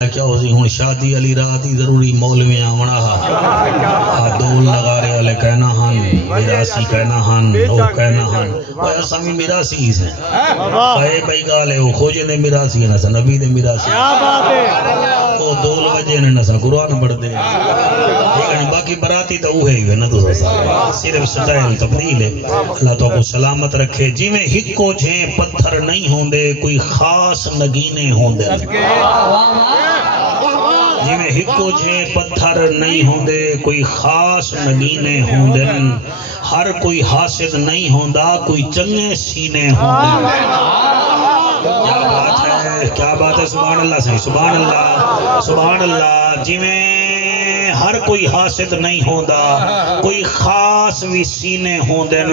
کیا ہوسی ہوں شادی علی رات ہی ضروری مولوی آونا دول نگارے والے کہنا ہن میراسی کہنا ہن نو کہنا ہن وہ اسامی میراسی ہی ہیں اے بھائی گالے وہ کھوجے دے میراسی ہیں نسا نبی دے میراسی وہ دول وجہ نے نسا قرآن پڑھ دے لیکن باقی براتی تو وہ ہے نا تو صرف سٹائل تبدیل ہے اللہ تو کو سلامت رکھے جی میں ہکو جھیں پتھر نہیں ہوندے کوئی خاص نگینے ہوندے جی میں ہکو جھیں پتھر نہیں ہوندے کوئی خاص نگینے ہوندے ہر کوئی حاسد نہیں ہوندا کوئی چنگے سینے ہوندے کیا بات ہے سبحان اللہ صحیح سبحان اللہ جی میں ہر کوئی حاسد نہیں ہوندا کوئی خاص بھی سینے ہوندن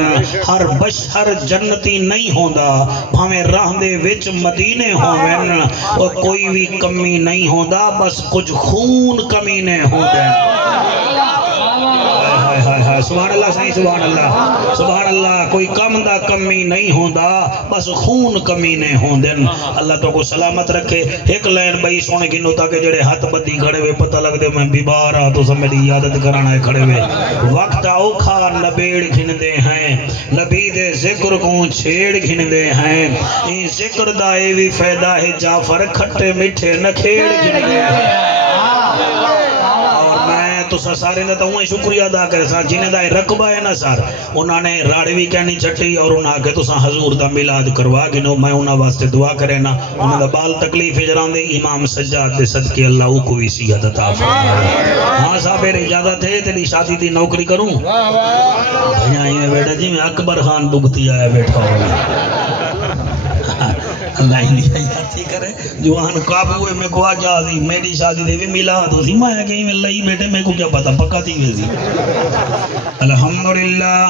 ہر بشر جنتی نہیں ہوندا بھامے راہ دے وچ مدینے ہوندن اور کوئی بھی کمی نہیں ہوندا بس کچھ خون کمینے ہوندن سبحان اللہ صحیح سبحان اللہ کوئی کم دا کمی نہیں ہوندا بس خون کمینے ہوندن اللہ تو کو سلامت رکھے ایک لین بھائی سونے گنو تاکہ جڑے ہاتھ بدی کھڑے ہوئے پتہ لگ دے میں بیمار ہاں تو سب میری عادت کرانا ہے کھڑے ہوئے وقت اوکھا نبیڑ گھن دے ہیں نبی دے ذکر کو چھیڑ گھن دے ہیں یہ ذکر دائے بھی فائدہ ہے جعفر کھٹے مٹھے نکھیڑ گھن دے ہیں تو سارے نے تو وہیں شکریہ ادا کرے سا جنہیں دائے رقبہ ہے نا سار انہوں نے راڑی بھی کہنی چھٹی اور انہوں نے تو سا حضور دا میلاد کروا گنو میں انہوں واسطے دعا کرے نا انہوں دا بال تکلیف جران دے امام سجاد دے صدقے اللہ او کوئی صحت عطا فرمائے ہاں صاحب میری اجازت ہے تیری شادی دی نوکری کروں بھیاں ہی میں بیٹھا جی میں اکبر خان بگتی آیا بیٹھا ہوں اللہ ہی نہیں آتی کرے جوان قابو ہوئے میں کو آجا دی میری شادی دے بھی میلاد ہو سی مایا کہیں میں لئی بیٹے میں کو کیا پتا پکا تھی ویسی الحمدللہ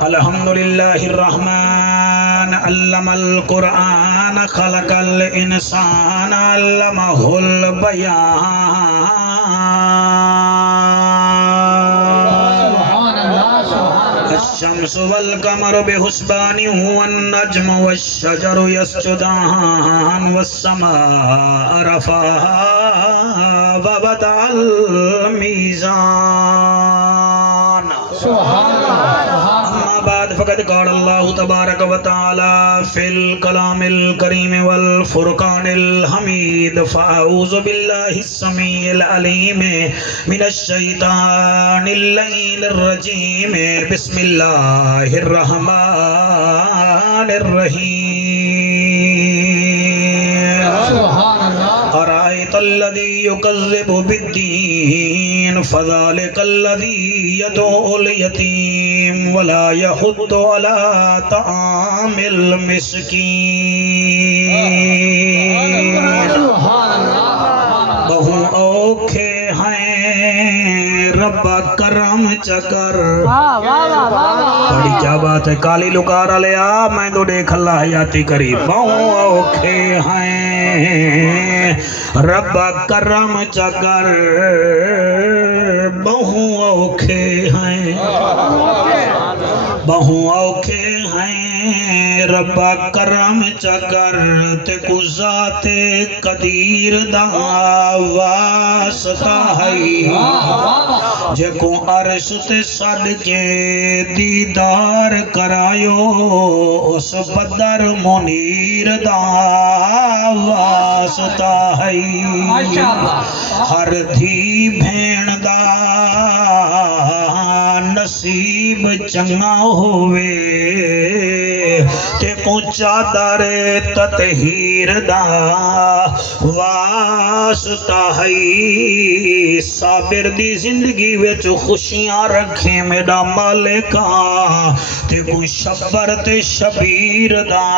الرحمن علم القرآن خلق الانسان علمہ البیان الشمس والقمر بحسبان والنجم والشجر يسجدان والسماء رفعها ووضع الميزان أما بعد فقد قال الله تبارك وتعالى في الكلام الكريم والفرقان الحميد فأعوذ بالله السميع العليم من الشيطان اللعين الرجيم بسم الله الرحمن الرحيم أرأيت الذي يكذب بالدين فذلك الذي يدعو اليتيم ولا يحض على طعام المسكين بہو اوکھے ہیں رب کرم چکر بڑی کیا بات ہے کالی لکارا لیا میں تو دیکھ اللہ حیاتی کری بہو اوکھے ہیں رب کرم چکر بہو اوکھے ہیں بہو اوکھے ہیں رب کرم چکر تے کو ذات قدیر دا واسطہ ہے جے کو عرش تے سڑ کے دیدار کرایو اس بدر منیر دا واسطہ ہے ہر دھی بھین دا نصیب چنگا ہوئے تے کو چادر تطہیر دا واسطہ ہے صابر دی زندگی وچ خوشیاں رکھے میرا مالکا تے کو شبر تے شبیر دا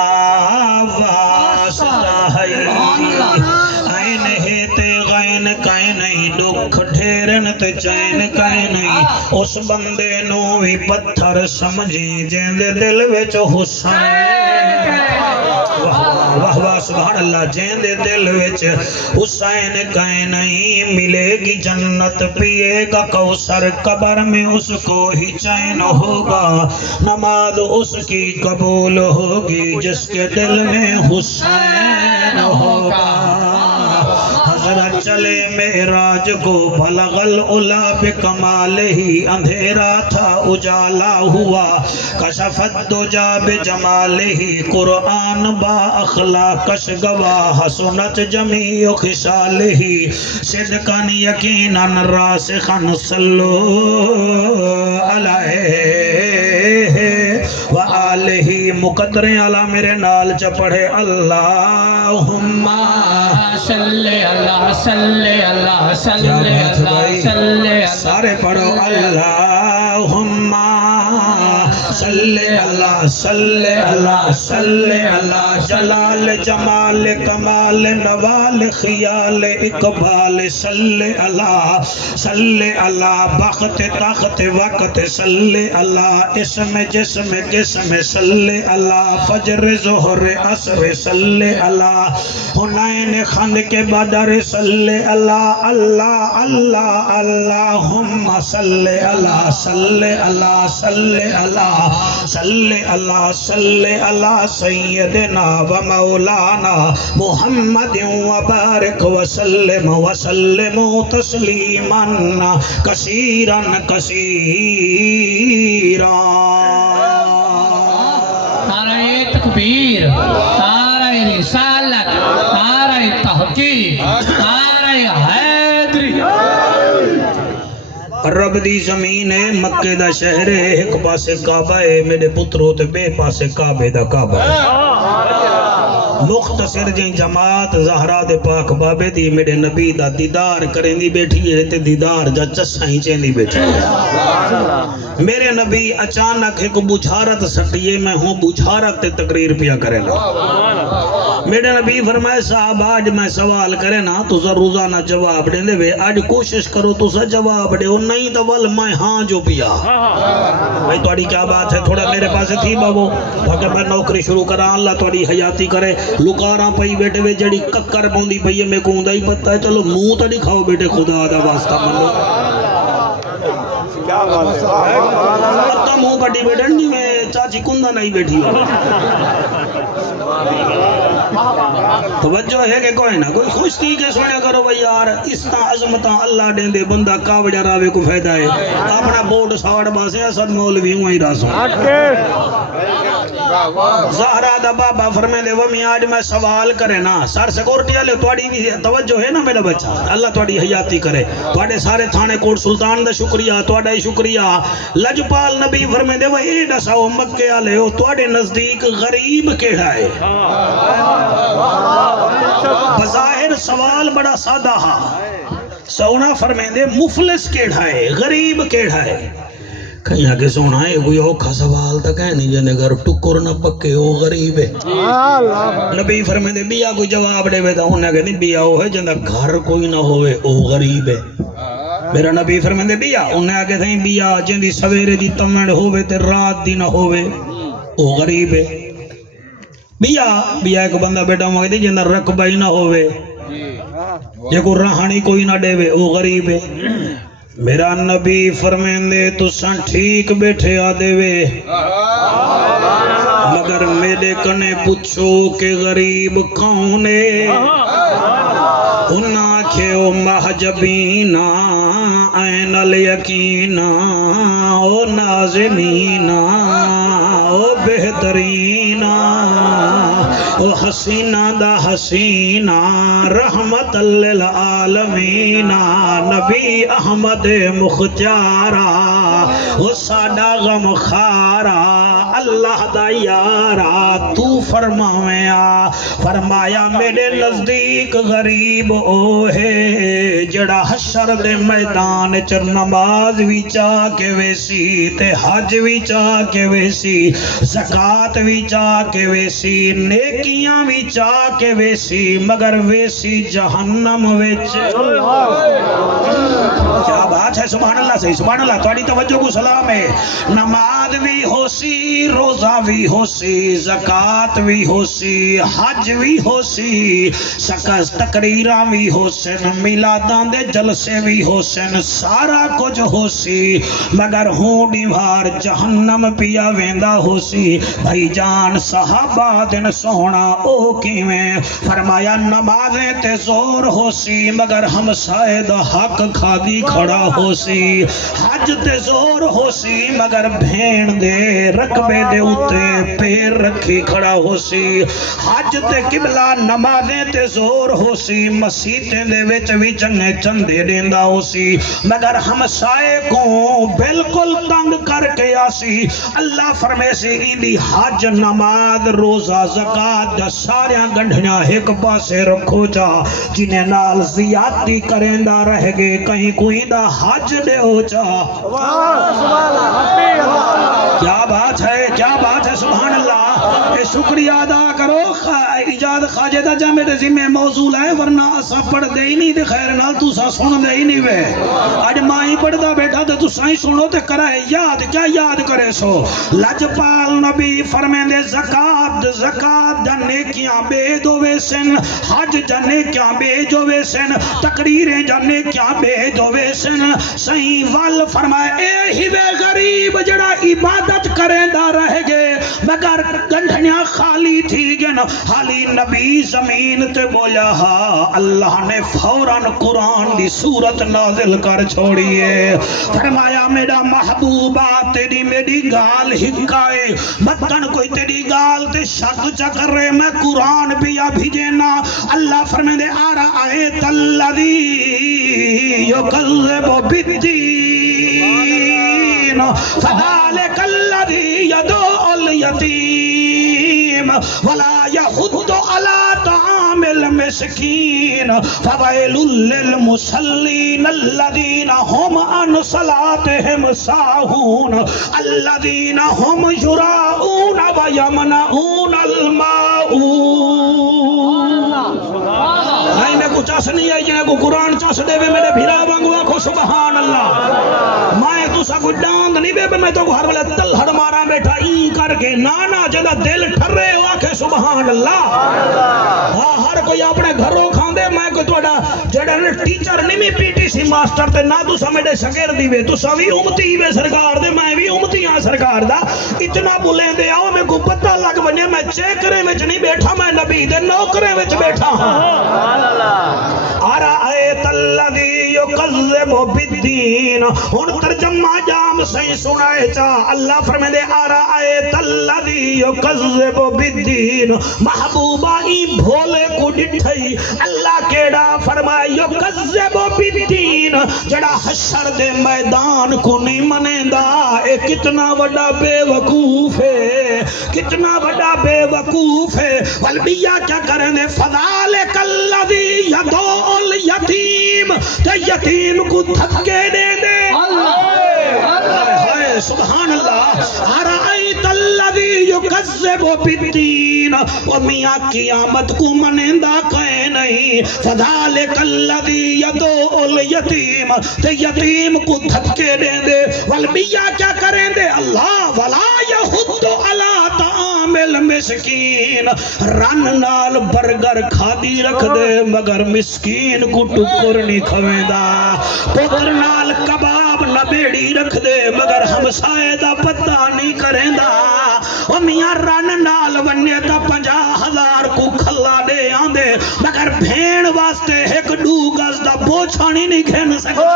واسطہ ہے این ہے تے غین کائیں نہیں دکھ ڈھیرن تے چین کائیں نہیں اس بندے نو بھی پتھر سمجھیں جین دے دل وچ حسین واہ واہ سبحان اللہ جین دے دل وچ حسین کہیں نہیں ملے گی جنت پیے گا کوثر قبر میں اس کو ہی چین ہوگا نماز اس کی قبول ہوگی جس کے دل میں حسین ہوگا حضرت چلے معراج کو بلغل الا بکمالہی اندھیرا تھا اجالا ہوا کشفت دجا بجمالہی قرآن با اخلاقش گواہ حسنت جمیع خصالہی صدقاً یقیناً راسخاً صلو علیہ وآلہ مقدر اعلیٰ میرے نال چپڑے اللہم صلی اللہ صلی اللہ صلی اللہ صلی اللہ سارے پڑھو اللہم صلی اللہ صلی اللہ صلی اللہ جلال جمال کمال نوال خیال اقبال صلی اللہ بخت طاقت وقت صلی اللہ اسم جسم قسم صلی اللہ فجر ظہر عصر صلی اللہ حنین خند کے بدر صلی اللہ اللہ اللہ اللہم صلی اللہ صلی اللہ صلی اللہ صلی اللہ صلی اللہ سیدنا و مولانا محمد وبارک وسلم وسلم تسلیما کثیرا کثیرا نعرہ تکبیر نعرہ رسالت نعرہ تحقیق نعرہ حیدری رب دی زمین ہے مکے دا شہر ہے ایک پاسے کعبہ ہے میرے پتروں تے بے پاسے کعبے دا کعبہ ہے مختصر جن جماعت زہرا دے پاک بابے دی میرے نبی دا دیدار کریں دی بیٹھی ہے تے دیدار جا چسائیں چین دی بیٹھی ہے میرے نبی اچانک ایک بجھارت سٹیے میں ہوں بجھارت تے تقریر پیا کرے نا میرے نبی فرمائے صاحب آج میں سوال کرے نا تو روزانہ جواب دے دے آج کوشش کرو تو سا جواب دے نہیں تو ول میں ہاں جو پیا بھائی توڑی کیا بات ہے تھوڑا میرے پاس تھی بابو اگر میں نوکری شروع کرا اللہ توڑی حیاتی کرے لکاراں پئی بیٹے وے جڑی ککر پوندی پئی میں کو ہوندا ہی پتہ ہے چلو منہ تے نہیں کھاؤ بیٹے خدا دا واسطہ منو کیا بات ہے تو منہ پٹی بیٹھن نہیں میں چاچی کندا نہیں بیٹھی ہوں توجہ ہے کہ کوئی نہ کوئی خوش تھی کہ سونے کرو بھئی یار اس تا عظمتاں اللہ دیں دے بندہ کاوڑا راوے کو فائدہ ہے اپنا بورڈ ساڑ باسے اصد مولوی ہوں ہی راسوں زہرا دا بابا فرمے دے ومی آج میں سوال کرے نا سار سیکورٹی والے توڑی بھی توجہ ہے نا میرا بچہ اللہ توڑی حیاتی کرے توڑے سارے تھانے کوٹ سلطان دا شکریہ توڑا ہی شکریہ لجپال نبی فرمے دے وہ اے ڈساؤ مکے والے ہو توڑے نزدیک غریب کیڑا ہے بظاہر سوال بڑا سادہ ہا سونا فرمے دے مفلس کیڑا ہے غریب کیڑا ہے کہیں آگے سونا ہے کوئی اوکھا سوال تک ہے نہیں جنے گھر ٹکر نہ پکے ہو غریب ہے نبی فرمے دے بیا کوئی جواب دے وے دا انہیں کہتے بیا ہو ہے جنہ گھر کوئی نہ ہوئے او غریب ہے میرا نبی فرمے دے بیا انہیں آگے تھیں بیا جن دی سویرے دی تمن ہوئے تے رات دی نہ ہوئے او غریب ہے بیا ایک بندہ بیٹا مانگے دی جنہ رقبہ ہی نہ ہوئے یہ کو رہانی کوئی نہ دے وے او غریب ہے میرا نبی فرمین دے تو سن ٹھیک بیٹھے آدے وے مگر میرے کنے پوچھو کہ غریب کون ہے انہاں کھیو محجبینا این الیقینا او نازمینا او بہترینا او حسینہ دا حسینہ رحمت للعالمین نبی احمد مختارا او ساڈا غم خارا اللہ دا یارا تو فرمایا میرے نزدیک غریب او ہے جڑا حشر دے میدان چر نماز بھی چاہ کے ویسی تے حج بھی چاہ کے ویسی زکاة بھی چاہ کے ویسی نیکیاں بھی چاہ کے ویسی مگر ویسی جہنم ویچ کیا بات ہے سبحان اللہ سے سبحان اللہ توڑی توجہ کو سلام ہے نماز نماز بھی ہو سی روزہ بھی ہو سی زکات بھی ہو سی حج بھی ہو سی سکس تقریراں بھی ہو سن میلاداں دے جلسے بھی ہو سن سارا کچھ ہو سی مگر ہوں ڈیوار جہنم پیا ویندا ہو سی بھائی جان صحابہ دن سونا او کیویں فرمایا نمازیں تے زور ہو سی مگر ہمسائے دا حق کھادی کھڑا ہو سی حج تے زور ہو سی مگر بھین دے رقبے دے اتے پیر رکھی کھڑا ہو سی حج تے قبلہ نمازیں تے زور ہو سی مسیتیں دے وچ بھی چنگے چندے دیندا ہو سی مگر ہمسائے کو بالکل تنگ کر کے آسی اللہ فرمے سی ایندی حج نماز روزہ زکات دا ساریاں گنڈھیاں ایک پاسے رکھو جا جنہیں نال زیادتی کریندا رہ گے کہیں کوئی دا حج دے ہو جا کیا بات ہے سبحان اللہ اے شکریہ ادا کرو ایجاد خواجہ دا جا میرے ذمہ موضوع ہے ورنہ اسا پڑھ دے ہی نہیں دے خیر نال تو سا سن دے ہی نہیں وے آج ماں ہی پڑھ دا بیٹھا تے تو سائیں سنو تے کرے یاد کیا یاد کرے سو لجپال نبی فرمین دے زکات دا نیکیاں بے دوے سن حج جا نیکیاں بے دوے سن تقریریں جا نیکیاں بے دوے سن سائیں وال فرمائے اے ہی بے غریب جڑا عبادت کریں دا رہ گے مگر گنڈھنیاں خالی تھی گن حالی نبی زمین تے بولا ہاں اللہ نے فوراً قرآن دی سورت نازل کر چھوڑیے فرمایا میرا محبوبہ تیری میری گال ہکائے بطن کوئی تیری گال تے شک چکر رہے میں قرآن پیا بھیجینا اللہ فرمائے دے آرہ آیت اللذی یکذب بالدین فذالک اللذی یدعو الیتیم ولا یحض علی طعام المسکین فویل للمصلین الذین هم عن صلاتهم ساہون الذین هم یراؤون ویمنعون الماعون بھائی میں کو چاس نہیں ہے جنہیں کو قرآن چاس دے بے میرے بھیرا بانگوا کو سبحان اللہ میں تو سا کوئی ڈانگ نہیں بے میں تو ہر والے تل ہڑ مارا بیٹھا ای کر کے نانا جدہ دل ٹھرے ہوا کہ سبحان اللہ ہاں ہر کوئی اپنے گھروں کھان دے میں کوئی توڑا جڑا ٹیچر نہیں میں پی ٹی سی ماسٹر تے نہ تو سا میرے شکر دی وے تو سا بھی امتی وے سرکار دے میں بھی امتی ہاں سرکار دا اتنا بولیں دے آؤ میں کو پتہ لگ بنے میں چیکرے وچ نہیں بیٹھا میں نبی دے نوکرے وچ بیٹھا ہاں آرائیت اللذی یکذب بالدین ان ترجمہ جام صحیح سنائے چاہ اللہ فرمائے دے آرائیت اللذی یکذب بالدین محبوبہ ای بھولے کو ڈٹھئی اللہ کیڑا فرمائے یکذب بالدین جڑا حشر دے میدان کو نہیں منے دا اے کتنا وڈا بے وقوف ہے کتنا وڈا بے وقوف ہے والبیہ کیا کریں دے فذالک اللذی یدعو الیتیم تے یتیم کو دھکے دے دے سبحان اللہ آرائیت اللذی یکذب بالدین و میاں قیامت کو منندہ کہیں نہیں فذالک اللذی یدعو الیتیم تے یتیم کو دھکے دے دے والمیاں کیا کریں دے اللہ ولا یحض علی طعام المسکین رن نال برگر کھادی رکھ دے مگر مسکین کو ٹکر نہیں کھویں دا پتر نال کباب نہ بیڑی رکھ دے مگر ہمسائے دا پتہ نہیں کریں دا و میاں رن نال وننے تا 50,000 کو کھلا دے آندے مگر بھین واسطے ایک ڈوگز دا بوچھانی نہیں کھین سکتا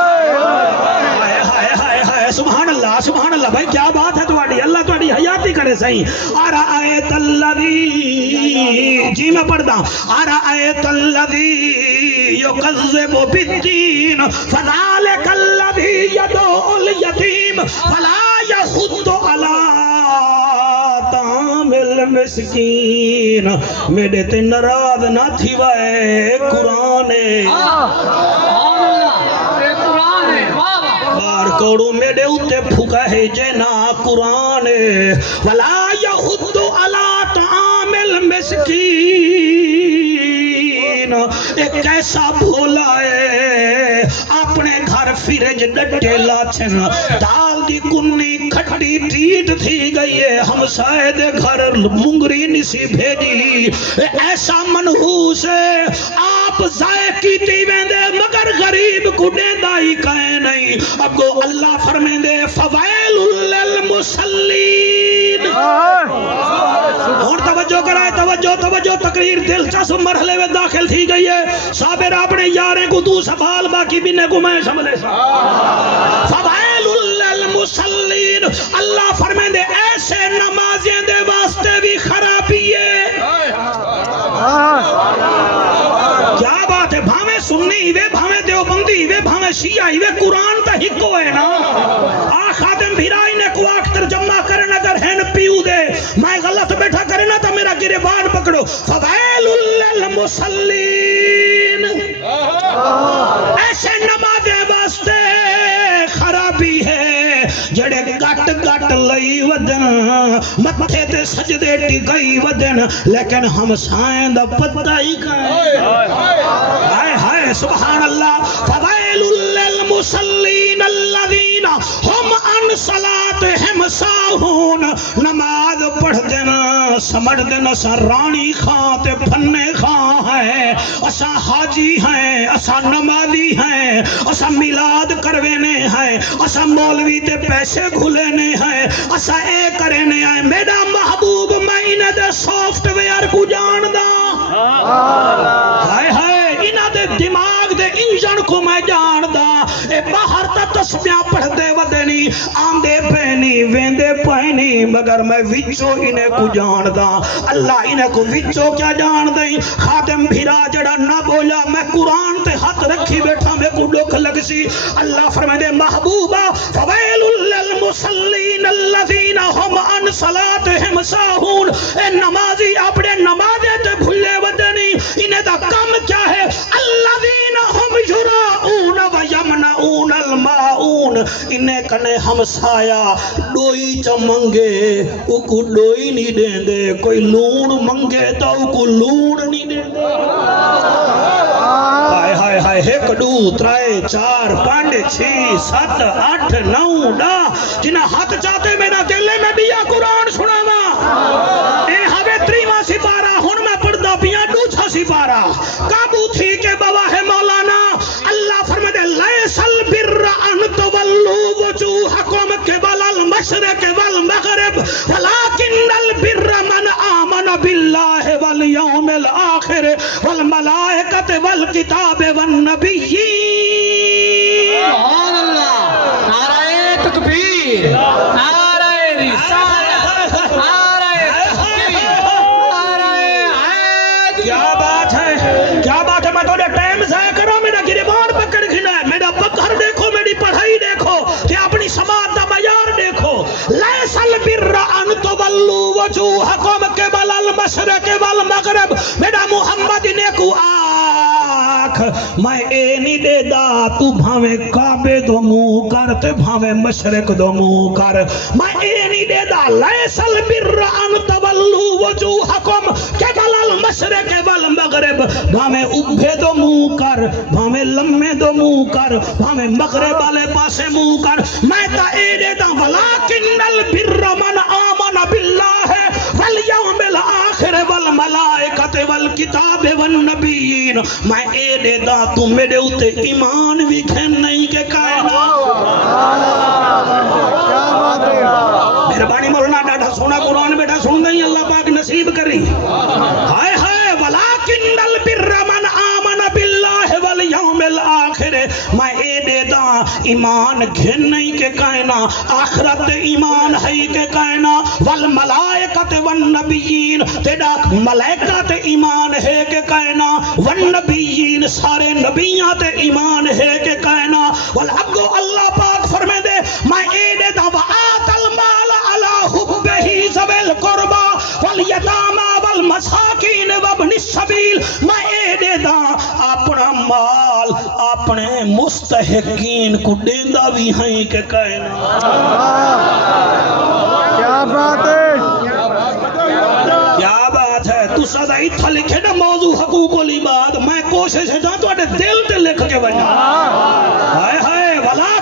سبحان اللہ بھائی کیا بات ہے تواڈی اللہ تواڈی حیاتی کرے صحیح آرائیت اللذی جی میں پڑھتا آرائیت اللذی یکذب بالدین فذالک اللذی یدعو الیتیم فلا یحض علی طعام المسکین میرے تے ناراض نہ تھی وائے قرآن بار کوڑو میرے اتے پھکا ہے جینا قرآن ولا یحض علی طعام المسکین ایک ایسا بھولا ہے اپنے گھر پھر رج ڈٹے لاچن دال دی کنی کھٹی ٹیٹ تھی گئی ہے ہمسائے دے گھر مونگری نسی بھیجی ایسا منحوس ہے آپ ضائع کی ٹیویں دے مگر غریب کو دیندائی کہیں نہیں اب گو اللہ فرمیں دے فویل للمصلین اور توجہ کرائے توجہ تقریر دلچسپ مرحلے میں داخل تھی گئی ہے صابر اپنے یاریں کو تو سنبھال باقی بنے کو میں سنبھلے فویل للمصلین اللہ فرمائیں دے ایسے نمازیں دے واسطے بھی خرابی ہے کیا بات ہے بھاویں سنی وے بھاویں دیوبندی وے بھاویں شیعہ وے قرآن تا ہکو ہے نا خادم بھیرائی نے کو آخ ترجمہ کرنا اگر ہے نا پیو دے میں غلط بیٹھا کرنا تا میرا گریبان پکڑو فویل للمصلین ایسے نمازیں واسطے خرابی ہے جڑے گٹ لئی ودن متھے تے سجدے ٹکئی ودن لیکن ہم سائیں دا پتہ ہی کہیں ہائے ہائے سبحان اللہ فویل للمصلین الذین ہم عن صلاتہم ساہون نماز پڑھ دینا سمجھ دینا سا رانی خان تے پھنے خان ہے اسا حاجی ہیں اسا نمازی ہیں اسا میلاد کروینے ہیں اسا مولوی تے پیسے گھلینے ہیں اسا اے کرنے ہیں میرا محبوب میں انہ دے سافٹ ویئر کو جان دا ہائے ہائے انہ دے دماغ دے انجن کو میں جان دا اے باہر تا تسبیاں پڑھ دے ودنی آمدے پہنی ویندے پہنی مگر میں وچو انہیں کو جان دا اللہ انہیں کو وچو کیا جان دیں خادم بھیرا جڑا نہ بولا میں قرآن تے ہاتھ رکھی بیٹھا میں کو ڈوک لگ سی اللہ فرمائے دے محبوبہ فویل للمصلین الذین ہم عن صلاتہم ساہون اے نمازی اپنے نمازے تے بھلے ودنی انہیں دا کم کیا ہے الذین ہم یراؤن ویمنعون الماؤن انہیں کنے ہم سایا ڈوئی چا منگے او کو ڈوئی نہیں دیں دے کوئی لون منگے تو او کو لون نہیں دیں دے ہائے ہائے ہائے ایک دو ترائے چار پانڈ چھ سات آٹھ نو ڈا جنہ ہاتھ چاہتے میرا دلے میں بھی یا قرآن سنا ما اے ہوے تریواں سپارہ ہن میں پڑھدا پیاں دوسرا سپارہ قابو تھی کہ بابا ہے مولانا اللہ فرمائے لیس البر ان تولوا وجوہکم قبل المشرق والمغرب ولكن البر من آمن بالله واليوم الآخر والملائكة والكتاب والنبيين سبحان اللہ نعرہ تکبیر نعرہ رسالت نعرہ تکبیر نعرہ حیدر کیا بات ہے میں تو ٹائم ضائع کرو میرا گریبان پکڑ کھنا ہے میرا بکر دیکھو میری پڑھائی دیکھو کہ اپنی سماعت دا معیار دیکھو لیس البر ان تولوا وجوہکم قبل المشرق والمغرب میرا محمد نے کو آکھ میں اے نہیں دے دا تو بھاویں کعبے دو منہ کر تے بھاویں مشرق دو منہ کر میں اے نہیں دے دا لیس البر ان تولوا وجوہکم قبل المشرق والمغرب بھاویں ابھے دو منہ کر بھاویں لمے دو منہ کر بھاویں مغرب والے پاسے منہ کر میں تا اے دے دا ولکن البر من آمن باللہ والیوم الآخر والملائکۃ والکتاب والنبیین میں اے دے دا تو میرے اوتے ایمان بھی کھین نہیں کہ کائنا مہربانی مولانا ڈاڈا سونا قرآن بیٹا سن دیں اللہ پاک نصیب کری ہائے ہائے ولکن البر من آمن باللہ والیوم الآخر میں اے دے دا ایمان گھن نہیں کہ کائنا آخرت ایمان ہے کہ کائنا والملائکۃ والنبیین تیڑا ملائکت ایمان ہے کہ کائنا والنبیین سارے نبیات ایمان ہے کہ کائنا والعبدو اللہ پاک فرمے دے میں اے دے دا وآت المال علی حبہ ذوی القربى والیتامی والمساکین وابن السبیل میں اے دے دا اپنا مال اپنے مستحقین کو دیندہ بھی ہیں کہ کائنا کیا بات ہے کیا بات ہے تو سادہ اتھا لکھے نا موضوع حقوق العباد میں کوشش ہے جہاں تو اٹھے دل تے لکھ کے بجا ہائے ہائے وَلَا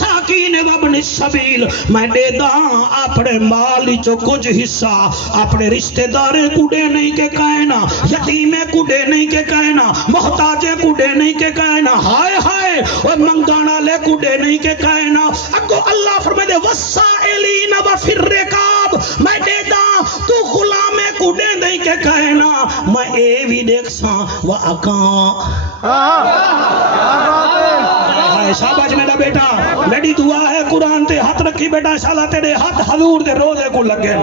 والمساکین وابن السبیل میں دے دا اپنے مال چو کچھ حصہ اپنے رشتہ دارے کو دے نہیں کے کہنا یتیمے کو دے نہیں کے کہنا محتاجے کو دے نہیں کے کہنا ہائے ہائے اور منگانا لے کو دے نہیں کے کہنا اگو اللہ فرمائے دے وَالسَّائِلِينَ وَفِي الرِّقَابِ میں دے دا تو غلامے کو دے نہیں کے کہنا میں اے بھی دیکھ ساں وَأَقَاں شاباش میرا بیٹا میری دعا ہے قرآن تے ہاتھ رکھی بیٹا انشاءاللہ تیرے ہاتھ حضور دے روزے کو لگے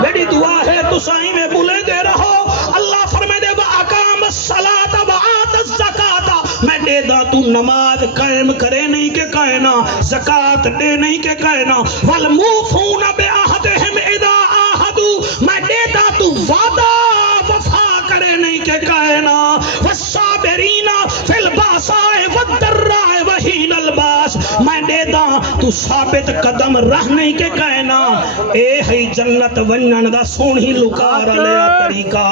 میری دعا ہے تو سائیں میں بولے دے رہو اللہ فرمائے دے وَأَقَامَ الصَّلَاةَ وَآتَ الزَّكَاةَ میں دے دا تو نماز قائم کرے نہیں کہ کہنا زکاة دے نہیں کہ کہنا وَالْمُوفُونَ بِعَهْدِهِمْ إِذَا عَاهَدُوا میں دے دا تو وعدہ وفا کرے نہیں کہ کہنا وَالصَّابِرِينَ فِي الْبَأْسَاءِ وَالضَّرَّاءِ وَحِينَ الْبَأْسِ میں دے دا تو ثابت قدم رہ نہیں کہ کہنا اے ہی جنت ونن دا سونی لکار لیا طریقہ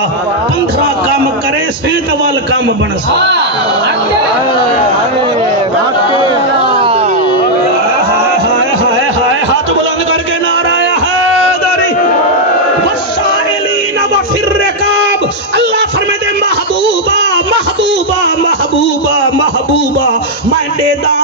15 کام کرے سینت وال کام بن سا ہاتھ بلند کر کے نعرہ حیدری والسائلین وفی الرقاب اللہ فرمائے دے محبوبہ محبوبہ محبوبہ محبوبہ میں دے دا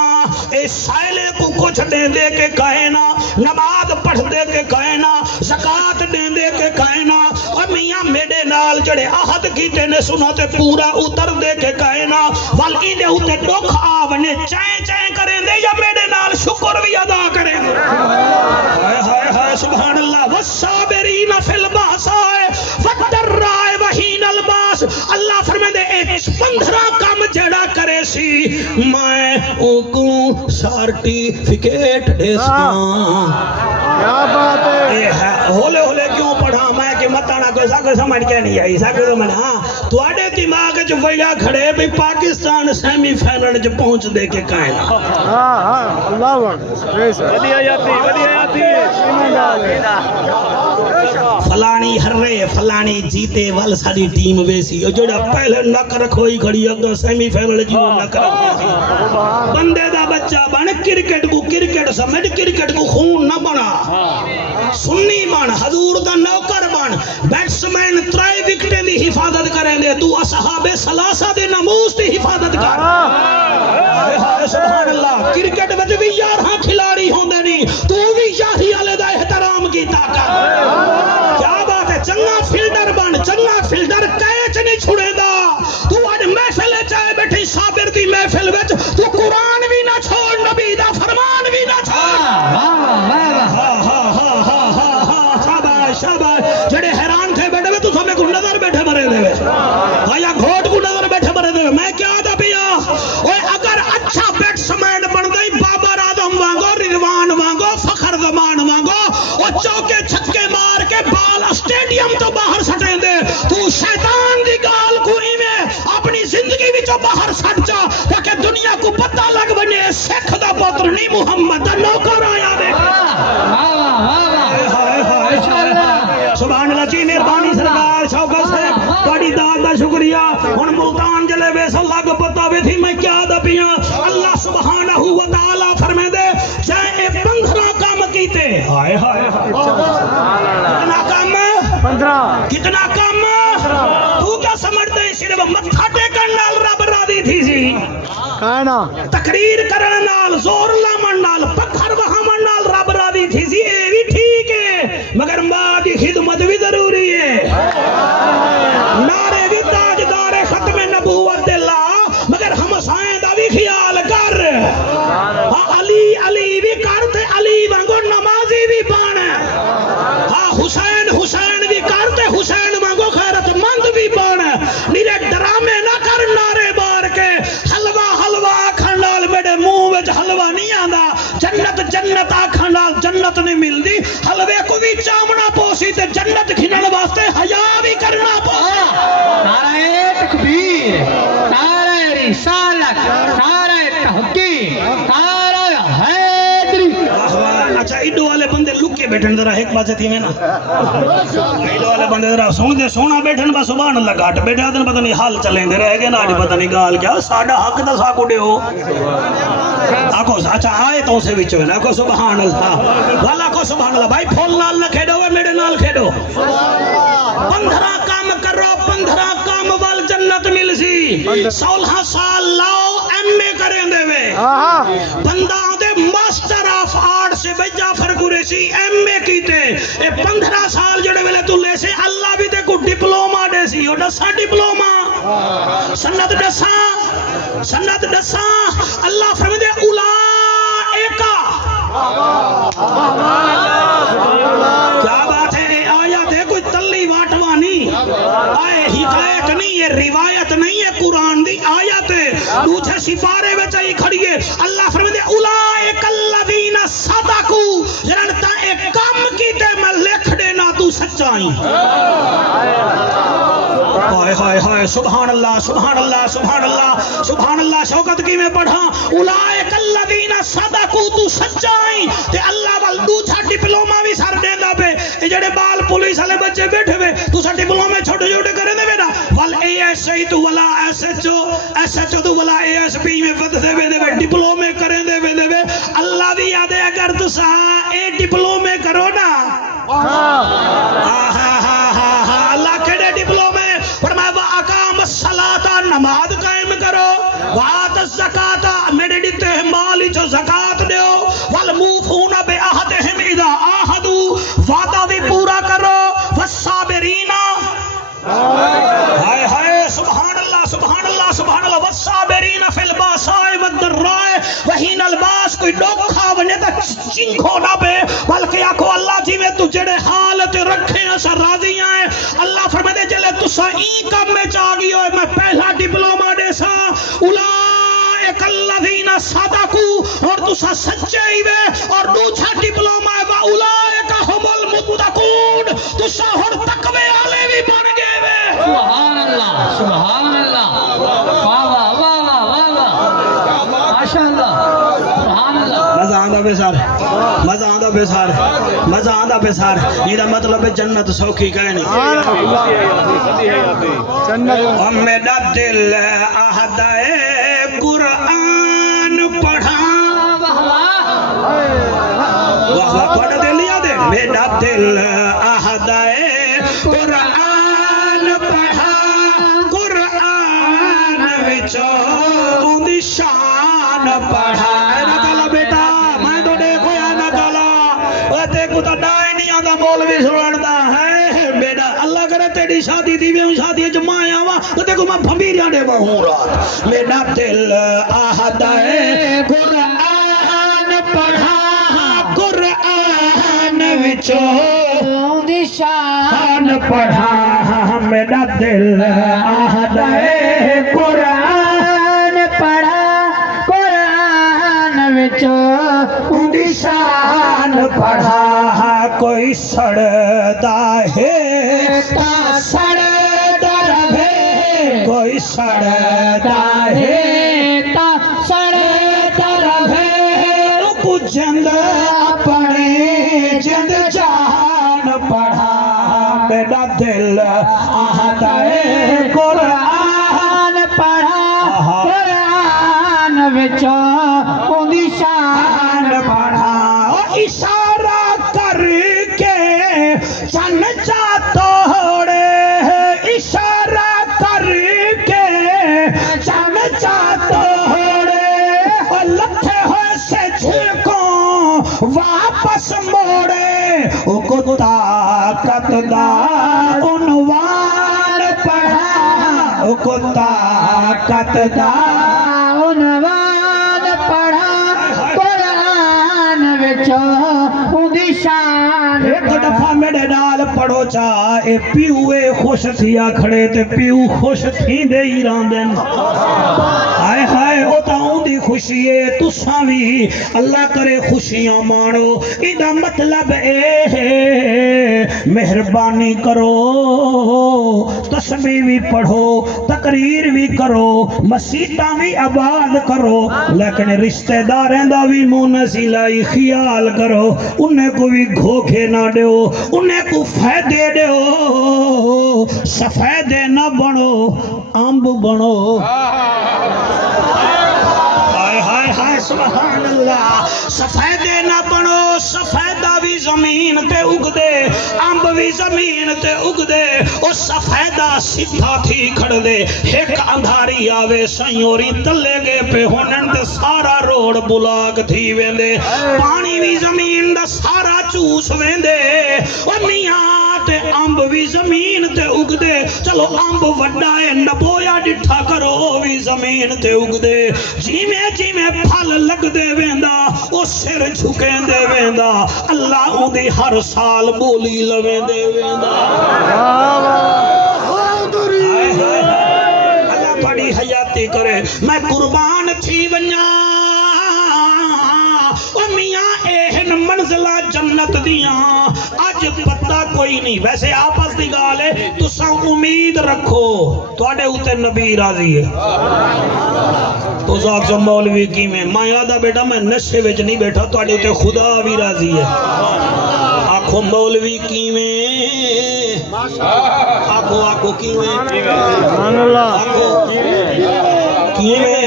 اے سائلے کو کچھ دے دے کے کہنا نماز پڑھ دے کے کہنا زکاة دے دے کے کہنا اور میاں میرے نال جڑے عہد کیتے نے سنا تے پورا اتر دے کے کہنا والی دے اتے دکھ آونے چائیں چائیں کریں دے یا میرے نال شکر بھی ادا کریں دے ہائے ہائے ہائے سبحان اللہ والصابرین فی البأساء والضراء وحین الباس اللہ فرمائے دے اے 15 کام جڑا کرے سی میں او کو سارٹیفکیٹ دے ساں کیا بات ہے ہولے ہولے کیوں پڑھا میں کہ متانا کوئی ساکر سمجھ کے نہیں آئی ساکر سمجھ ہاں تو آڑے دماغ جو ویا کھڑے بھی پاکستان سیمی فائنل جو پہنچ دے کے کائنا اللہ ودی آیاتی فلانی ہرے فلانی جیتے وال ساری ٹیم ویسی جوڑا پہلے نک رکھوئی کھڑی اگر سیمی فائنل جو نک رکھوئی بندے دا بچہ بن کرکٹ سمجھ کرکٹ کو خون نہ بنا سنی بن حضور دا نوکر بن بیٹسمین 3 وکٹیں دی حفاظت کریں دے تو اصحاب ثلاثہ دے ناموس دی حفاظت کر سبحان اللہ کرکٹ وچ بھی 11 کھلاڑی ہوندے نہیں تو بھی یاہی والے دا احترام کیتا کر کیا بات ہے چنگا فیلڈر بن چنگا فیلڈر کیچ نہیں چھڑے دا تو اج محفل چائے بیٹھی صابر دی محفل وچ تو قرآن بھی نہ چھوڑ نبی دا فرمان بھی نہ چھوڑ شاباش شاباش جڑے حیران تھے بیٹھے ہوئے تو سامنے کو نظر بیٹھے مرے دے آیا گھوٹ کو نظر بیٹھے مرے دے میں کیا دا پیا اوے اگر اچھا بیٹسمین بن گئی بابر اعظم وانگو رضوان وانگو فخر زمان وانگو اور چوکے چھکے مار کے بال اسٹیڈیم تو باہر سٹیں دے تو شیطان دی گال کوئی میں اپنی زندگی وچوں باہر سٹ جا تاکہ دنیا کو پتہ لگ بنے سکھ دا پتر نہیں محمد دا نوکر آیا دے سبحان اللہ جی مہربانی سرکار شوکت صاحب بڑی داد دا شکریہ ہن ملتان جلے وے سو لگ پتا وے تھی میں کیا دا پیاں اللہ سبحانہ و تعالی فرمائے دے جائے 15 کام کیتے ہائے ہائے کتنا کام 15 کتنا کام تو کیا سمجھتے صرف متھا ٹیکن نال رب راضی تھی سی کہنا تقریر کرن نال زور لامن نال پتھر بہامن نال رب راضی تھی سی اے بھی ٹھیک ہے مگر ماں دی خدمت بھی ضروری ہے نعرے بھی تاجدار ختم نبوت لا مگر ہم سائیں دا بھی خیال کر علی علی بھی کرتے علی وانگو نمازی بھی بان حسین حسین بھی کرتے حسین وانگو خیرت مند بھی بان نیرے ڈرامے نہ کر نعرے بار کے حلوہ حلوہ آکھن نال میرے منہ وچ حلوہ نہیں آندا جنت جنت آکھن نال جنت نہیں ملدی حلوے کو بھی چامنا پوسی تے جنت کھنن واسطے حیا بھی کرنا پوسی نعرہ تکبیر نعرہ رسالت نعرہ تحقیق نعرہ حیدری اچھا ایڈو والے بندے لکے بیٹھن ذرا ایک بات تھی میں نا ایڈو والے بندے ذرا سونا بیٹھن با سبحان اللہ گھٹ بیٹھا دن پتہ نہیں حال چلیں دے رہ گئے نا پتہ نہیں گال کیا ساڈا حق دا سا کو دیو آکو اچھا آئے تو سے وچو ہے نا آکو سبحان اللہ والا کو سبحان اللہ بھائی پھول نال نہ کھیڑو ہے میرے نال کھیڑو 15 کام کرو 15 کام وال جنت مل سی 16 سال لاؤ ایم اے کریں دے وے بندہ دے ماسٹر آف آرٹ سے بھئی جعفر قریشی ایم اے کیتے اے 15 سال جڑے ویلے تو لے سے اللہ بھی تے کو ڈپلوما دے سی اور دسا ڈپلوما سند دسا اللہ فرمائے دے اولائکا کیا بات ہے اے آیت ہے کوئی تلی واٹوانی آئے حکایت نہیں یہ روایت نہیں ہے قرآن دی آیت ہے دوچھے سفارے بچائی کھڑی ہے اللہ فرمائے دے اولائکا الذین صدقو جنتا ایک کام کیتے میں لکھ دینا تو سچائی ہائے ہائے ہائے سبحان اللہ سبحان اللہ سبحان اللہ سبحان اللہ شوکت کی میں پڑھا اولائک الذین صدقوا تو سچائی تے اللہ وال دوجھا ڈپلوما بھی سر دیندا پے اے جڑے بال پولیس والے بچے بیٹھے وے تو سا ڈپلومے چھوٹے چھوٹے کرے دے وے نا ول اے ایس ای تو ولا ایس ایچ او تو ولا اے ایس پی میں ود دے وے ڈپلومے کرے دے وے اللہ دی یاد ہے اگر تسا اے ڈپلومے کرو نا اللہ کیڑے ڈپلومے فرمایا وَأَقَامَ الصَّلَاةَ نماز قائم کرو وَآتَ الزَّكَاةَ میرے دیتے ہیں مالی جو زکاة دیو وَالْمُوفُونَ بِعَهْدِهِمْ اِذَا عَاهَدُوا وعدہ بھی پورا کرو وَالصَّابِرِينَ ہائے ہائے سبحان اللہ سبحان اللہ سبحان اللہ وَالصَّابِرِينَ فِي الْبَاسَاءِ وَالضَّرَّاءِ وَحِينَ الْبَاسِ کوئی ڈوکھا بنے تا چنکھو نہ بے بلکہ آکھو اللہ جی میں تو جڑے حالت رکھے ہیں سا راضی آئے اللہ فرمائے دے جلے تو سا ای کم میں چاگی ہوئے میں پہلا ڈپلوما دے سا اولائک الذین صدقوا اور تو سا سچے ہی وے اور دوچھا ڈپلوما ہے اولائک ہم المتقون تو سا ہر تقوی آلے بھی بن گئے وے سبحان اللہ سبحان اللہ واہ واہ واہ واہ واہ ماشاءاللہ سبحان اللہ مزہ آندہ بے سار مزہ آندہ بے سار مزہ آندہ بے سار یہ دا مطلب ہے جنت سوکھی کہنی ہم میرا دل احدائے قرآن پڑھا واہ تھوڑا دل یاد ہے میرا دل احدائے قرآن پڑھا قرآن وچو اندی شان پڑھا نہ بیٹا میں تو دیکھو یا نہ کلا دیکھو تو ڈائی نہیں آدھا مولوی سڑھتا ہے بیٹا اللہ کرے تیری شادی دی بھی شادی جمائے آوا تو دیکھو میں بھمبیریاں دے بہوں رات میرا دل آہدائے قرآن پڑھا قرآن وچو شان پڑھا میرا دل آہدائے قرآن پڑھا اندی شان پڑھا کوئی سڑدا ہے تا سڑدا رہے کوئی سڑدا ہے تا سڑدا رہے رکو جند اپنے جند جان پڑھا میرا دل آہدائے قرآن پڑھا قرآن وچو شان پڑھا اشارہ کر کے چن چاتوڑے اشارہ کر کے چن چاتوڑے لکھے ہوئے سے جھلکوں واپس موڑے کو طاقت دا عنوان پڑھا کو طاقت دا عنوان پڑھا ایک دفعہ میرے نال پڑھو چاہے پیوے خوش تھیا کھڑے تے پیو خوش تھی دے ہی راندن آئے ہائے ہوتا ہوں دی خوشی ہے تساں بھی اللہ کرے خوشیاں مانو ایدہ مطلب مہربانی کرو تسبیح بھی پڑھو تقریر بھی کرو مسیتاں بھی آباد کرو لیکن رشتہ داریں دا بھی منہ نسیلائی خیال کرو انہیں کو بھی گھوکے نہ دیو انہیں کو فائدے دیو سفیدے نہ بنو امب بنو ہائے ہائے ہائے سبحان اللہ سفیدے نہ بنو سفیدہ بھی زمین تے اگ دے امب بھی زمین تے اگ دے او سفیدہ سیدھا تھی کھڑ دے ایک اندھاری آوے سیوری تلے گے پہ ہونن تے سارا روڑ بلاک تھی ویندے پانی بھی زمین دا سارا چوس ویندے او میاں تے امب بھی زمین تے اگ دے چلو امب وڈا ہے نبویا ڈٹھا کرو بھی زمین تے اگ دے جی میں پھل لگ دے ویندا او سر جھکیں دے ویندا اللہ اون دی ہر سال بولی لویں دے ویندا اللہ بڑی حیاتی کرے میں قربان تھی ونجا او میاں اہن منزلہ جنت دیاں آج پتہ کوئی نہیں ویسے آپس دی گال ہے تو ساں امید رکھو تو آڑے ہوتے نبی راضی ہے تو صاحب جو مولوی کی میں یادہ بیٹا میں نشے وچ نہیں بیٹھا تو آڑے ہوتے خدا بھی راضی ہے آنکھوں مولوی کی میں آنکھوں کی میں آنکھوں کی میں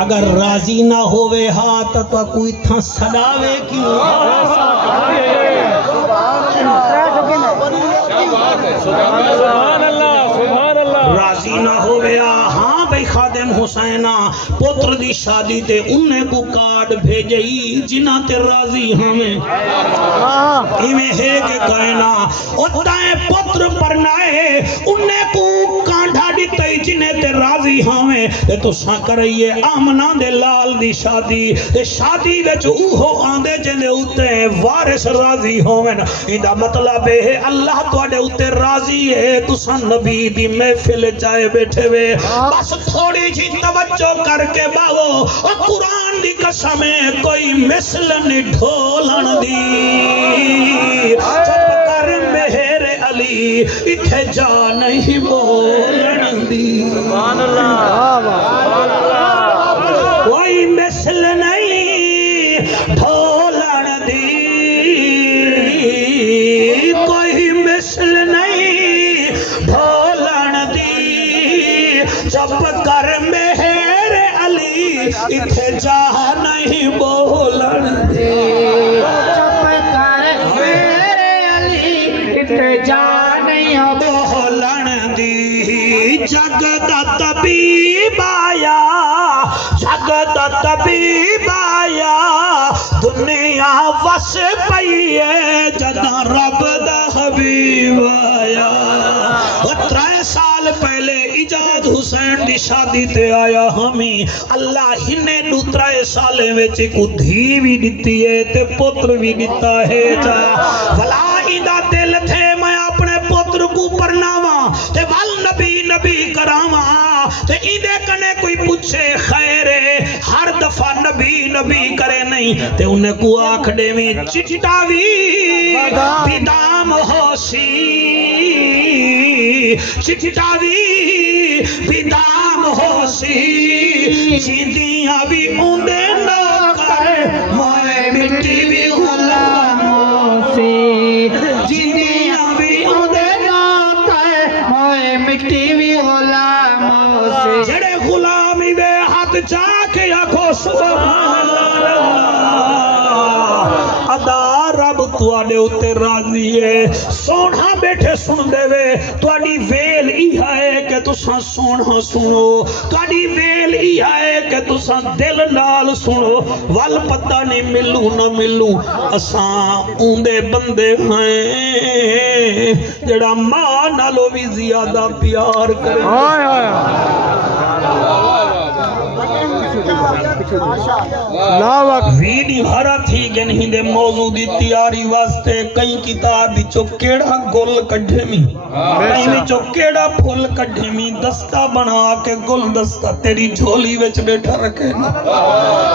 اگر راضی نہ ہوئے ہاتھ تو کوئی تھا صداوے کیوں راضی نہ ہوئے ہاں بھئی خادم حسینہ پتر دی شادی تے انہیں کو کارڈ بھیجئی جنہ تے راضی ہمیں ایمیں ہے کہ کائنا اتائیں پتر پرنائے انہیں کو کانڈھا دیتے جنہیں تے راضی ہمیں تو ساں کرئیے آمنہ دے لال دی شادی تے شادی وچ اوہو آندے جنہیں اتے وارث راضی ہمیں اندہ مطلب ہے اللہ تو آڑے اتے راضی ہے تو ساں نبی دی محفل جائے بیٹھے وے بس تھوڑی جی توجہ کر کے باو اور قرآن دی قسمیں کوئی مثل نہیں ڈھولن دی چپ کر مہر علی اتھے جا نہیں بولن دی کوئی مثل نہیں ڈھولن دی کوئی مثل نہیں ڈھولن دی چپ کر مہر علی اتھے جا نہیں بولن دی چپ کر مہر علی اتھے جا نہیں بولن دی جگ دا طبیب آیا جگ دا طبیب آیا دنیا وس پئی ہے جداں رب دا حبیب آیا 3 سال پہلے ایجاد حسین دی شادی تے آیا ہمیں اللہ ہنے نو 3 سالے وچ کو دھی بھی دتی ہے تے پتر بھی دتا ہے جا بھلا ایندا دل تھے میں اپنے پتر کو پرناواں تے ول نبی نبی کراواں تے ایندے کنے کوئی پوچھے خیر ہے ہر دفعہ نبی نبی کرے نہیں تے انہیں کو آنکھ دے میں چٹاوی بیدام ہوسی چٹاوی بیدام ہوسی چیندیاں بھی اوندے نہ کرے موئے مٹی بھی غلام ہوسی چیندیاں بھی اوندے نہ کرے موئے مٹی بھی غلام ہوسی جڑے غلامی بے ہاتھ چاکے آکھو سبحان اللہ ادا رب تواڈے اتے راضی ہے سونا بیٹھے سن دے وے تواڈی ویل ای ہے کہ تساں سونا سنو تواڈی ای ہے کہ تساں دل نال سنو ول پتہ نہیں ملوں نہ ملوں اساں اوندے بندے ہیں جڑا ماں نالو بھی زیادہ پیار کرے ویڈیو ہرا تھی گنہی دے موضوع دی تیاری واسطے کئی کتاب بچو کیڑا گل کڈھے می کئی بچو کیڑا پھول کڈھے می دستہ بنا کے گل دستہ تیری جھولی وچ بیٹھا رکھے نا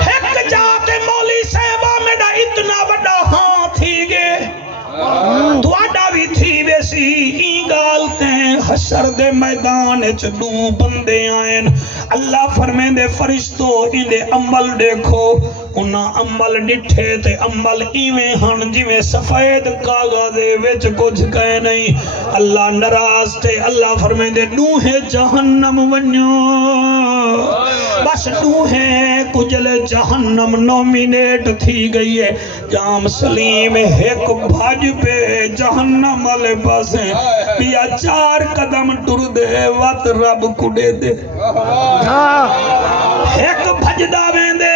ایک جاتے مولی صاحبہ میڈا اتنا بڑا ہاں تھی گے تواڈا بھی تھی ویسی ای گالتے ہیں حشر دے میدان چلو بندے آئین اللہ فرمین دے فرشتو ان دے عمل دیکھو انہاں عمل ڈٹھے تے عمل ایویں ہن جویں سفید کاغذ دے وچ کچھ کہے نہیں. اللہ ناراض تے اللہ فرمیندے ڈوہے جہنم ونجو. بس ڈوہے کجل جہنم نومینیٹ تھی گئی ہے. جام سلیم ایک بھاج پہ جہنم والے پاسے بیا 4 قدم ٹر دے وات رب کڈے دے. ایک بھجدا ویندے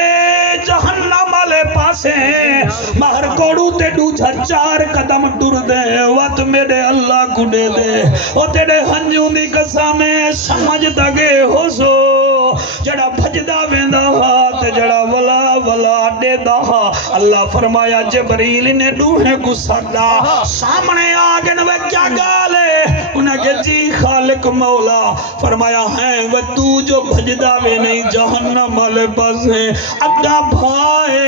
جہنم والے پاسے باہر کوڑو تے دوجا 4 قدم ٹر دے وات میرے اللہ کڈے دے. او تیرے ہنجوں دی قسم سمجھدا گے ہو سو جڑا بھجدا ویندا تے جڑا ولا ولا دے دا. اللہ فرمایا جبریل نے ڈوہے کو ساڈا سامنے آ گئے وہ کیا گال ہے. انہیں کہ جی خالق مولا. فرمایا ہے وہ تو جو بھجدا وے نہیں جہنم والے پاس ہے اگا بھائے.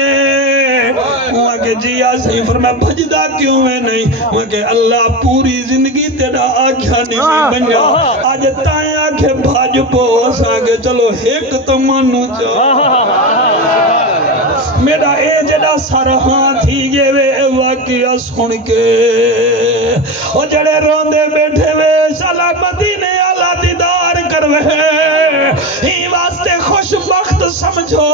انہیں کہ جی آسی. فرمایا بھجدا کیوں میں نہیں. انہیں کہ اللہ پوری زندگی تیرا آگیا نہیں بنیا آج تائیں آگے بھاج پو سانگے چلو ایک تو مانو چاہ. میرا اے جڑا سرہاں تھی گے وے واقعہ سن کے او جڑے روندے بیٹھے وے سلامتی نے آلہ دیدار کروے ہی واسطے خوش بخت سمجھو.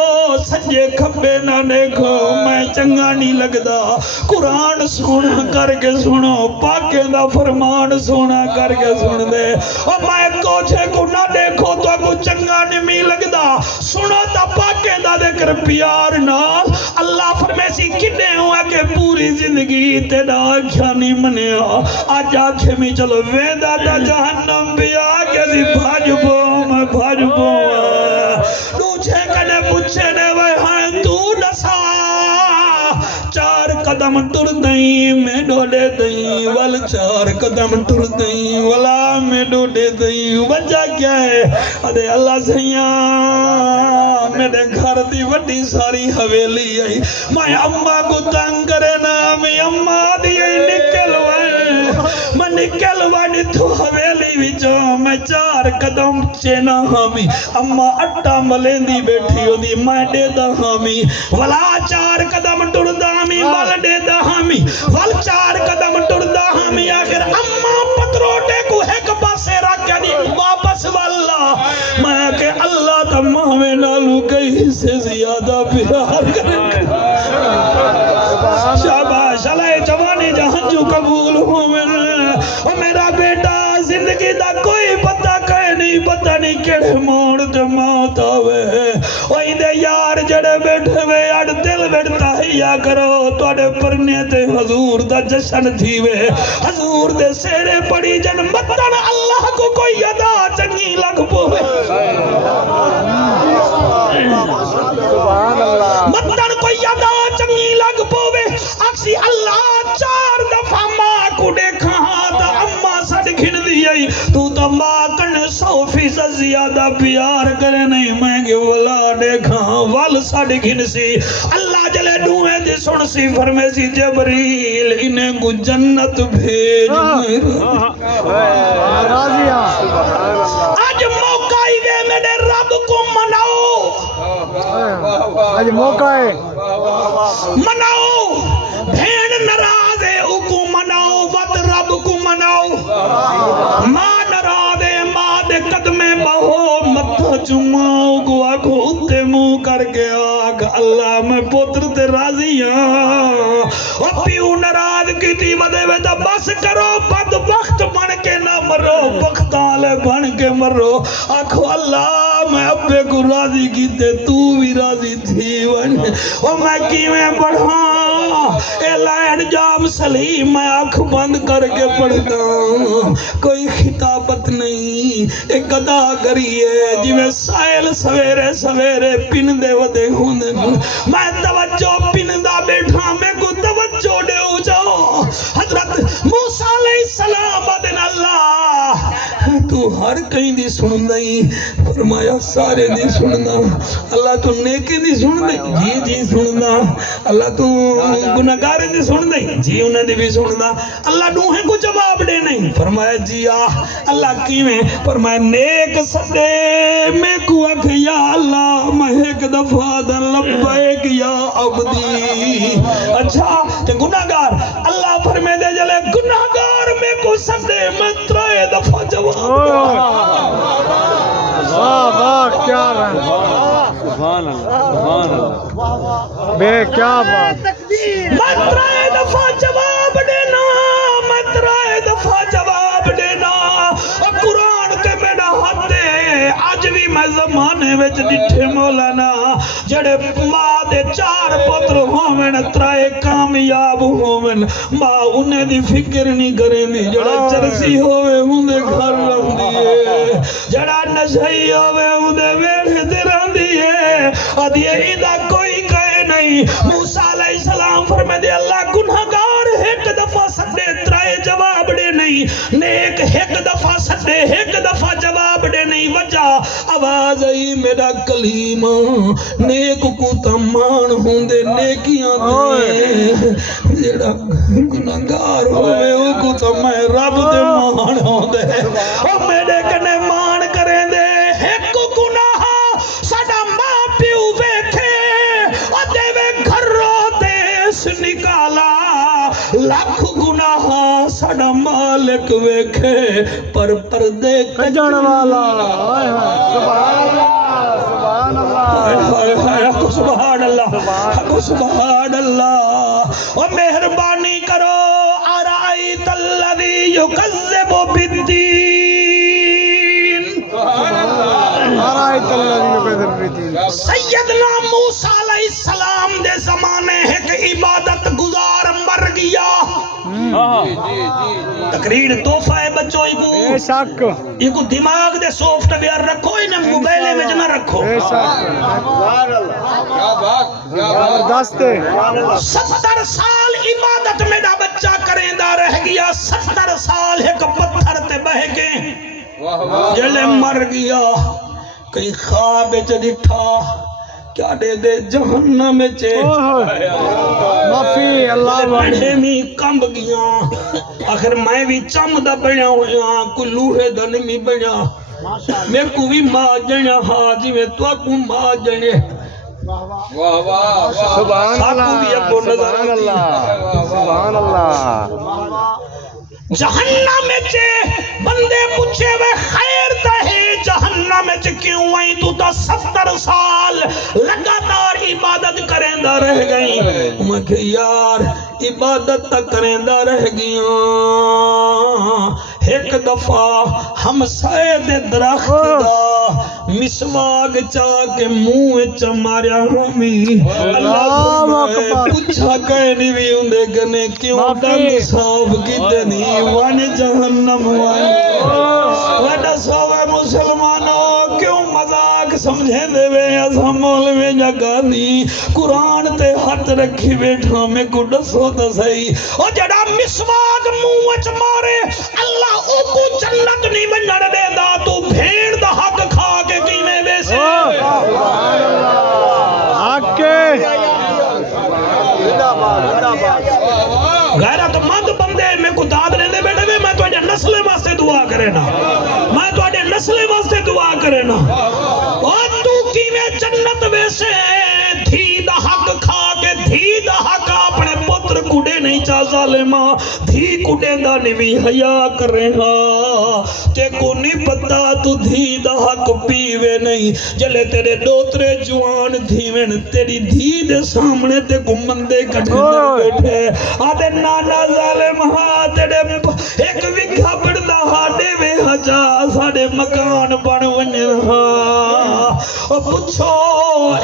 سجے کھبے نہ دیکھو میں چنگا نہیں لگدا. قرآن سونا کر کے سنو پاکے دا فرمان سونا کر کے سن دے. اور میں کوچھے کو نہ دیکھو تو کو چنگا نہیں لگدا. سنو تا پاکے دا ذکر پیار نال. اللہ فرمیسی کنے ہوا کہ پوری زندگی تیرا آنکھا نہیں منیا آج آنکھے میں چلو ویدہ دا جہنم بھی آگے دی بھاج بو میں بھاج بو. دوچھے کنے پچھے نے وے ہاں تو نسا 4 قدم ٹر دیں میں ڈوڑے دیں وال 4 قدم ٹر دیں والا میں ڈوڑے دیں. وجہ کیا ہے ادھے اللہ سیاں میرے گھر دی وڈی ساری حویلی آئی میں اممہ کو تنگ کرے نا میں اممہ دی نکل میں نکل وڈی تو حویلی وچو میں 4 قدم چینا ہامی اممہ اٹھا ملیندی بیٹھی ہو دی میں دے دا ہامی ولا 4 قدم ٹر دا ہامی وال دے دا ہامی وال 4 قدم ٹر دا ہامی آخر اممہ پتروٹے کو ایک پاسے رکھا دی واپس واللہ میں کہ اللہ تمام میں نالو کئی سے زیادہ پیار کرے. شاباش اللہ جوانی جہاں جو قبول ہو میرا بیٹا زندگی دا کوئی پتہ کہے نہیں پتہ نہیں کیڑے موڑ جماعت آوے وہی دے یار جڑے بیٹھے وے اڑ دل بیٹھتا ہیا کرو توڑے پرنے تے حضور دا جشن تھی وے حضور دے سیرے پڑی جن مطن اللہ کو کوئی ادا چنگی لگ پوے مطن کوئی ادا چنگی لگ پوے اکسی اللہ 4 دفعہ ماں کو دیکھا تا اممہ سڑ گھن دی آئی تو تا ماں کن 100% زیادہ پیار کرے نہیں میں گے ولا دیکھا وال سڑ گھن سی. اللہ جلے ڈوئے دی سن سی فرمے سی جبریل انہیں کو جنت بھیج آج موقع ہی وے میرے رب کو مناؤ. آج موقع ہے مناؤ بھین نراز ہے اکو مناؤ وقت رب کو مناؤ. ماں نراز ہے ماں دے قدمے بہو متھا چماؤ کو آکھو اتے منہ کر کے آگ اللہ میں پتر تے راضی ہاں. اور پیو نراز کی تھی ودے ویدہ بس کرو بد وقت بن کے نہ مرو بختالے بن کے مرو. آکھو اللہ میں ابے کو راضی کیتے تو بھی راضی تھی اور میں کی میں پڑھا اے لائن جام سلیم میں آنکھ بند کر کے پڑھتا ہوں کوئی خطابت نہیں ایک گدا کریے جی میں سائل سویرے سویرے پن دے ودے ہوں میں توجہ پن دا بیٹھا میں کو توجہ دے ہو جاؤ. حضرت موسیٰ علیہ السلام دن اللہ تو ہر کہیں دی سن دئی فرمایا سارے دی سننا اللہ تو نیکی دی سن دئی جی جی سننا اللہ تو گناہگار دی سن دئی جی انہیں دی بھی سننا اللہ دوہیں کو جواب دے نہیں فرمایا جی اللہ کیویں فرمایا نیک سدے میں کو اکھ یا اللہ میں ایک دفعہ دا لبیک یا عبدی اچھا تے گناہگار اللہ فرمائے دے جلے گناہگار میں کو سدے میں ترائے دفعہ جواب واہ واہ کیا بات سبحان اللہ بے کیا بات میں ترائے دفعہ جواب دینا میں ترائے دفعہ جواب دینا اور قرآن تے میرا ہاتھ دے آج بھی میں زمانے وچ ڈٹھے مولانا جڑے ماں دے 4 پتر ہومن ترائے کامیاب ہومن ماں انہیں دی فکر نہیں کریں دی جڑا چرسی ہوئے ہوندے گھر رہن دیئے جڑا نشائی ہوئے ہوندے ویڑے دے رہن دیئے ادھیے ایدہ کوئی کہے نہیں موسیٰ علیہ السلام فرمائے دے اللہ گناہگار ایک دفعہ سدے ترائے جواب دے نہیں نیک ایک دفعہ سدے ایک دفعہ جواب دے نہیں وجہ آواز آئی میرا کلیم نیک کو تمان ہوندے نیکیاں دے جڑا گناہگار ہوئے او کو تمہیں رب دے مان ہوندے او میرے کنے مان کریں دے ایک گناہ ساڈا ماں پیو ویکھے او دے وے گھروں دیس نکالا لاکھ گناہ ساڈا مالک ویکھے پر پردے کجن والا سبحان اللہ سبحان اللہ سبحان اللہ اور مہربانی کرو ارائیت الذی یکذب بالدین سیدنا موسیٰ علیہ السلام دے زمانے ایک عبادت گزار مر گیا تقریر تحفہ ہے بچوں بے شک ایک دماغ دے سافٹ ویئر رکھو انہیں موبائلے میں جنہ رکھو بے شک زبردست 70 سال عبادت میرا بچہ کریں دا رہ گیا 70 سال ایک پتھر تے بہ کے جلے مر گیا کئی خواب چڑھا کیا دے دے جہنم چے معافی اللہ بڑے میں کمب گیا آخر میں بھی چم دا بڑیا ہویا کوئی لوہے دا نہیں بڑیا میں کو بھی ماں جنیا ہاں جی میں تو کو ماں جنے سبحان اللہ سبحان اللہ جہنم چے بندے پوچھے وے خیر تہے جہنم چے کیوں آئی تو تا 70 سال لگاتار عبادت کریں دا رہ گئی میں کہ یار عبادت تا کریں دا رہ گیا ایک دفعہ ہم سائے دے درخت دا مسواک چاہ کے منہ چماریا ہمیں اللہ پوچھا کہے نہیں بھی اندے گنے کیوں دند صاف کیتے نہیں وان جہنم وڈا سوے مسلمانوں کیوں مذاق سمجھے دے وے ایسا مولوی جگہ نہیں قرآن تے ہاتھ رکھی بیٹھا میں کو دسو تا صحیح او جڑا مسواک منہ چمارے اللہ او کو جنت نہیں بنجڑ دے دا تو بھیڑ دا حق کھا کے کینے ویسے حق کے غیرت مند بندے میں کو داد رہنے بیٹھے وے میں تو اجھے نسلے واسطے دعا کرے نا میں تو اجھے نسلے واسطے دعا کرے نا اور تو کیویں جنت ویسے دھی دا حق کھا کے دھی دا حق اپنے پتر کڑے نہیں چاہ ظالمہ دھی کڑے دا نوی حیاء کرے ہاں تے کو نہیں پتا تو دھی دا حق پیوے نہیں جلے تیرے دوترے جوان دھیویں تیری دھی دے سامنے تے کو مندے کٹھے بیٹھے آدھے نانا ظالم ہاں تیرے ایک وگھا بڑھنا ہاڑے وے حجا ساڑے مکان بڑھ ونی رہا اور پچھو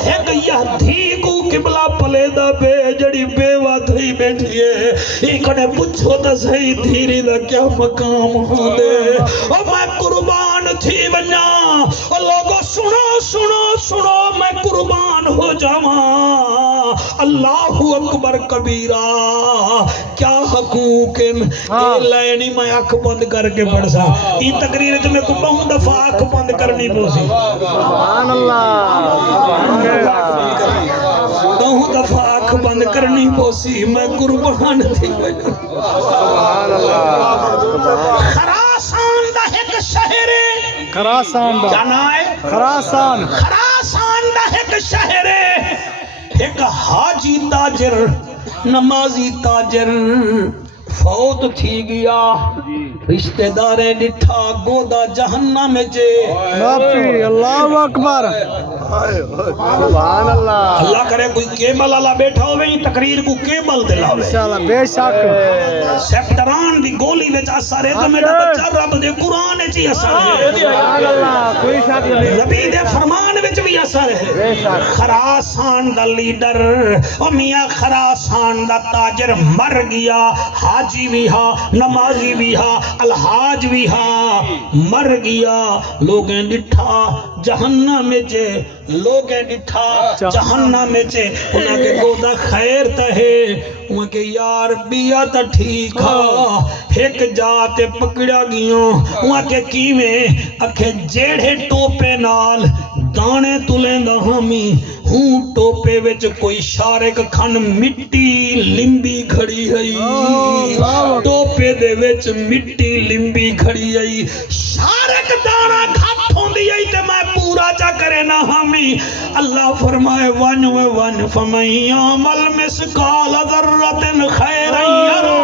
ایک یہ دھی کو قبلہ پلے دا بے جڑی بیوہ تھی بیٹھی ہے ایک نے پچھو تا صحیح دھیری دا کیا مقام ہوں دے اور میں قربان تھی بنیا اور لوگوں سنو سنو سنو میں قربان ہو جاواں اللہ اکبر کبیرہ کیا حقوق یہ لینی میں اکھ بند کر کے پڑھ سا یہ تقریر جو میں کو بہت دفعہ اکھ بند کرنی پوسی سبحان اللہ بہت دفعہ اکھ بند کرنی پوسی میں قربان تھی سبحان اللہ خراسان دا ایک شہر خراسان کیا نام ہے خراسان خراسان دا ایک شہر ایک حاجی تاجر نمازی تاجر فوت تھی گیا رشتہ داریں ڈٹھا گودا جہنم جے معافی اللہ اکبر سبحان اللہ اللہ کرے کوئی کیبل والا بیٹھا ہوئے تقریر کو کیبل دلاوے انشاءاللہ بے شک سپٹران دی گولی وچ اثر ہے تو میرا بچہ رب دے قرآن وچ ہی اثر ہے سبحان اللہ کوئی شک نہیں نبی دے فرمان وچ بھی اثر ہے خراسان دا لیڈر او میاں خراسان دا تاجر مر گیا حاجی بھی ہا نمازی بھی ہا الحاج بھی ہا مر گیا لوگیں ڈٹھا جہنم میں چے لوگیں ڈٹھا جہنم میں چے انہاں کے گودا خیر تہے انہاں کے یار بیا تا ٹھیک ہا ایک جاتے پکڑا گیوں انہاں کے کیویں اکھے جیڑے ٹوپے نال دانے تلیں دا ہمی ہوں ٹوپے وچ کوئی شارک کھن مٹی لمبی کھڑی ہے ٹوپے دے وچ مٹی لمبی کھڑی ہے شارک دانا کھٹ ہوندی ہے تے میں پورا چا کرے نہ ہمی اللہ فرمائے ون فمن یعمل مثقال ذرۃ خیرا یرہ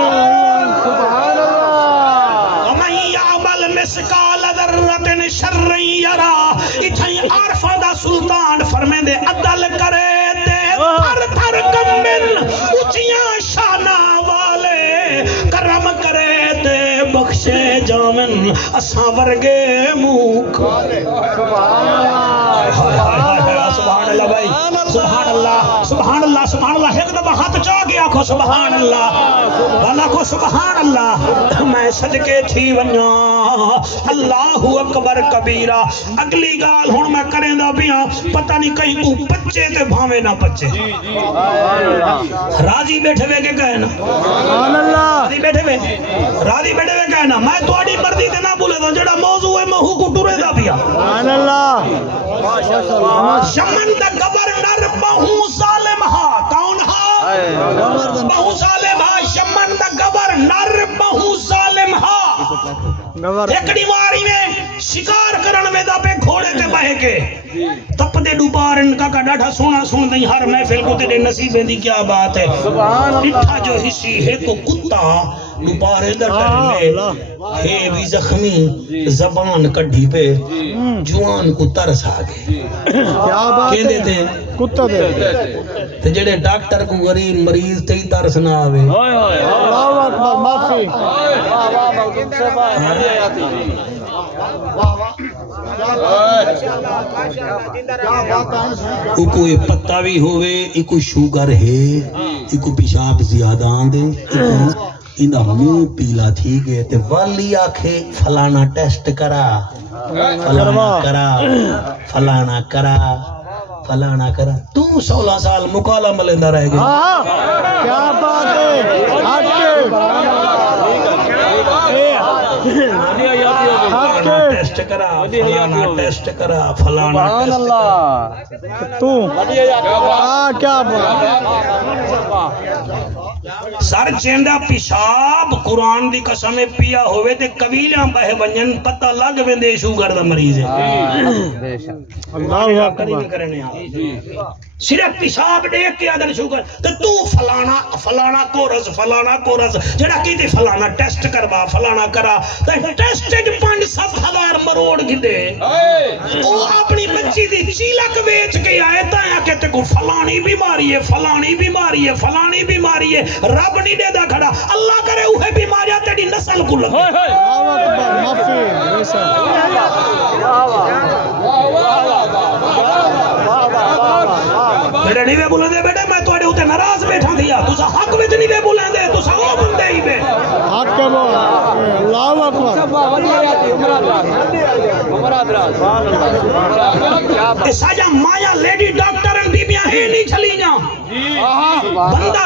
سبحان اللہ ومن یعمل مثقال ذرۃ شرا یرہ اتھائی عارفہ دا سلطان فرمے دے عدل کرے دے تھر تھر کمبن اچیاں شانہ والے کرم کرے دے بخشے جامن اساں ورگے موک سبحان اللہ سبحان اللہ بھائی سبحان اللہ سبحان اللہ سبحان اللہ ایک دفعہ ہاتھ چاہ گیا کھو سبحان اللہ اللہ کو سبحان اللہ میں صدقے تھی ونیا اللہ اکبر کبیرہ اگلی گال ہون میں کریں دا بیاں پتہ نہیں کہیں کو پچے تے بھاوے نہ پچے راضی بیٹھے ہوئے کے کہنا سبحان اللہ راضی بیٹھے ہوئے کہنا میں تھوڑی مرضی تے نہ بولے دا جڑا موضوع ہے مہو کو ٹرے دا بیا سبحان اللہ شمن دا گورنر بہو ظالم ہا کون ہا بہو ظالم ہا شمن دا گورنر بہو ظالم ہا ایکڑی واری میں شکار کرن میں دا پہ گھوڑے تے بہے کے تپ دے ڈوبارن کا ڈاڑھا سونا سن دیں ہر محفل کو تیرے نصیبیں دی کیا بات ہے ڈٹھا جو حصی ہے تو کتا ڈوبارے در ٹرنے ہے بھی زخمی زبان کڑھی پہ جوان کو ترس آگے کیا بات کہ دیتے ہیں کتا دے تے جڑے ڈاکٹر کو غریب مریض تے ہی ترس نہ آوے اللہ اکبر معافی کوئی پتہ بھی ہوئے کوئی شوگر ہے کوئی پیشاب زیادہ آندے انہا منہ پیلا تھی گئے تے والی آکھے فلانا ٹیسٹ کرا فلانا کرا تو 16 سال مکالا ملیندہ رہ گئے کیا بات ہے ٹیسٹ کرا فلانا سبحان اللہ تو کیا سر چیندا پیشاب قرآن دی قسم پیا ہوئے تے قبیلیاں بہ ونجن پتہ لگ ویندے شوگر دا مریض ہے اللہ اکبر صرف پیشاب دیکھ کے آدھر شوگر تو فلانا کورس جڑا کیتے فلانا ٹیسٹ کروا فلانا کرا ٹیسٹڈ 5-7 ہزار مروڑ گھدے وہ اپنی بچی دی چیلک بیچ کے آئے تایا کہ تے کو فلانی بیماری ہے رب نہیں دے دا کھڑا اللہ کرے اوہے بیماریاں تیری نسل کو لگے بیٹے نہیں بے بولے دے بیٹے میں توڑے ہوتے ناراض بیٹھا دیا تُسا حق وچ نہیں بے بولے دے تُسا وہ بندے ہی بے حق کے بول اللہ اکبر ساجا مایا لیڈی ڈاکٹر بیبیاں ہی نہیں چلی جاں بندہ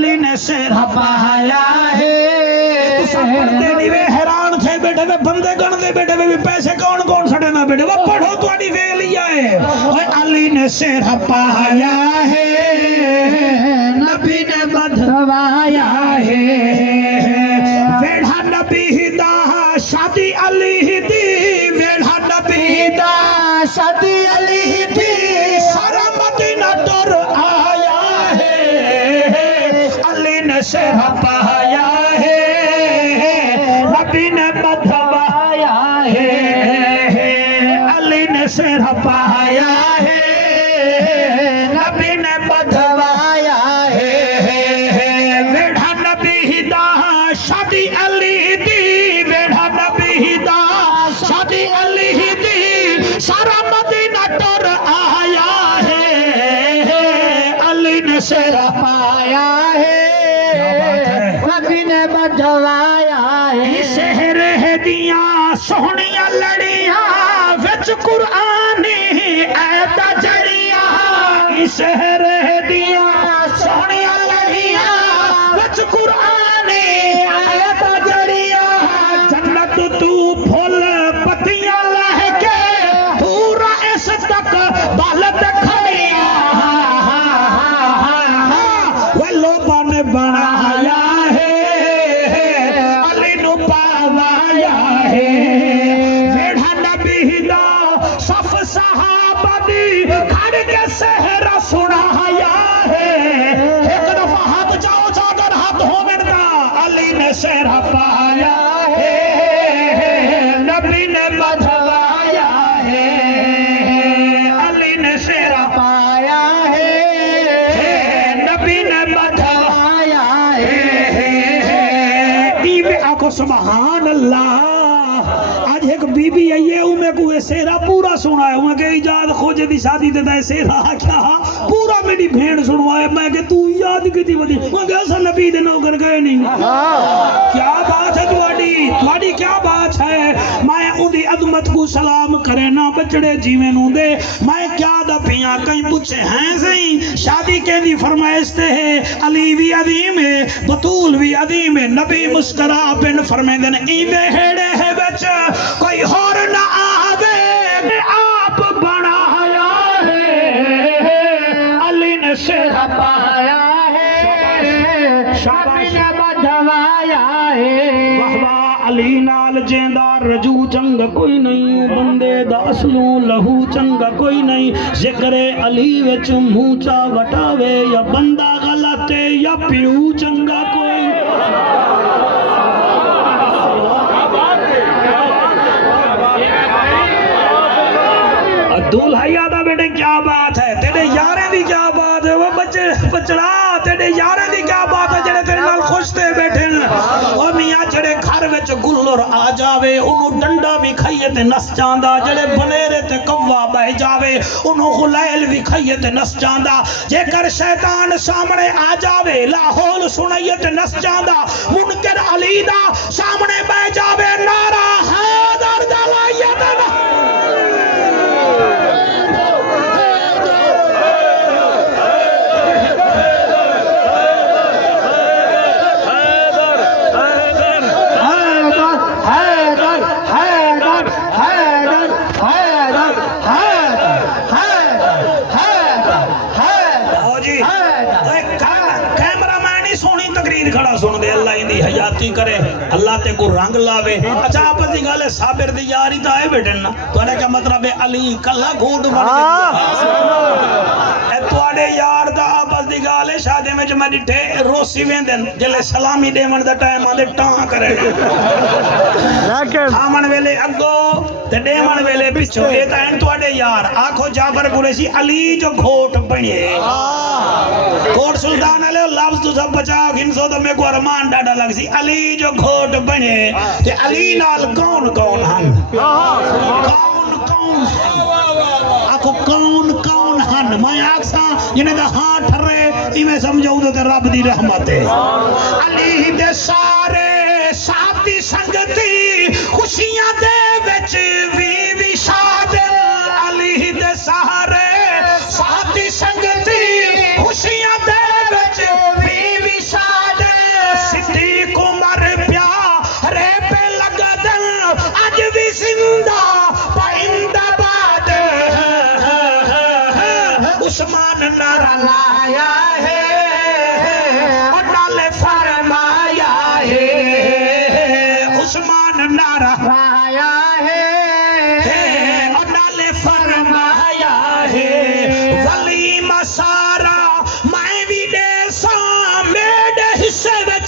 علی نے سیرا پایا ہے پڑھتے نہیں وے حیران تھے بیٹھے وے بندے گن دے بیٹھے وے پیسے کون کون سڑے نہ بیٹھے وہ پڑھو تو اڈی ویلی آئے علی نے سیرا پایا ہے نبی نے بدھوایا ہے ویڑھا نبی دا شادی علی دی ویڑھا نبی دا شادی علی دی سارا مدینہ ٹر آیا ہے علی نے سیرا پایا ہے نبی نے بدھوایا ہے علی نے سیرا پایا ہے نبی نے بدھوایا ہے ویڑھا نبی دا شادی علی دی ویڑھا نبی دا شادی علی دی سارا مدینہ ٹر آیا ہے علی نے سیرا پایا ہے نبی نے بدھوایا ہے شہر دیاں سونیاں لڑیاں وچ قرآنی ایتا جڑیاں شہر دیاں سونیاں لڑیاں وچ قرآنی ایتا جڑیاں جنت تو پھول پتیاں لہ کے پورا اس تک بالت کھڑیاں وہ لوگوں نے بنایا ہے علی نو پاوایا ہے ویڑھا نبی دا صف صحابہ دی کھڑ کے سہرا سنایا ہے ایک دفعہ ہاتھ جاؤ اگر ہاتھ ہو مندا علی نے سہرا پایا ہے نبی نے بدھوایا ہے علی نے سہرا پایا ہے نبی نے بدھوایا ہے دیوے آکھو سبحان اللہ آج ایک بی بی آئی ہے میں کو سیرا پورا سنا ہے میں کہ ایجاد خوجے دی شادی تے دے سیرا کیا پورا میری بھین سنوائے میں کہ تو یاد کی تھی ودی میں کہ ایسا نبی دے نوکر گئے نہیں کیا بات ہے تواڈی کیا بات ہے میں اودی عظمت کو سلام کرے نہ بچڑے جیویں نوں دے میں کیا دا پیاں کہیں پوچھے ہیں سہی شادی کہندی فرمائش تے ہے علی وی عظیم ہے بطول وی عظیم ہے نبی مسکرا پن فرمیندے نے ایویں ہیڑے ہے وچ کوئی اور نہ آوے آپ بنایا ہے علی نے سیرا پایا ہے شاباش نے بدھوایا ہے واہ واہ علی نال جیندا رجو چنگ کوئی نہیں بندے دا اصلوں لہو چنگ کوئی نہیں ذکر علی وچ مونچا وٹاوے یا بندہ غلط یا پیو چنگا کوئی دولہا یادہ بیٹے کیا بات ہے تیرے یارے دی کیا بات ہے وہ بچڑا تیرے یارے دی کیا بات ہے جڑے تیرے نال خوش تے بیٹھے وہ میاں جڑے گھر وچ گلر آ جاوے انہوں ڈنڈا بھی کھائیے تے نس جاندا جڑے بنیرے تے کوا بہ جاوے انہوں غلیل بھی کھائیے تے نس جاندا جے کر شیطان سامنے آ جاوے لاہور سنائیے تے نس جاندا منکر علی دا سامنے بہ جاوے نعرہ حیدر دا لائیے تے کھڑا سن دے اللہ اندی حیاتی کرے اللہ تے کو رنگ لاوے اچھا آپ دی گالے صابر دی یاری تا ہے بیٹھن نا تو انہیں کیا مطلب ہے علی کلا گھوڑ بن اے تو آڑے یار دا آپ دی گالے شادے میں جو میں ڈٹھے روسی ویندن جلے سلامی دے من دا ٹائم آدھے ٹاں کرے آمن ویلے اگو تے دے من ویلے پچھو اے تا ان تو آڑے یار آنکھو جعفر قریشی علی جو گھوٹ بنے گھوٹ سلطان علیہ لفظ تو سب بچاؤ گھنسو تو میں کو ارمان ڈاڈا لگ سی علی جو گھوٹ بنے تے علی نال کون کون ہن کون کون آکھو کون کون ہن میں آکسا جنہیں دا ہاں ٹھرے ای میں سمجھو دے رب دی رحمت ہے علی دے سارے ساتھی سنگتی خوشیاں دے وچ وی شاد علی دے سارے ساتھی سنگتی خوشیاں دے وچ وی شاد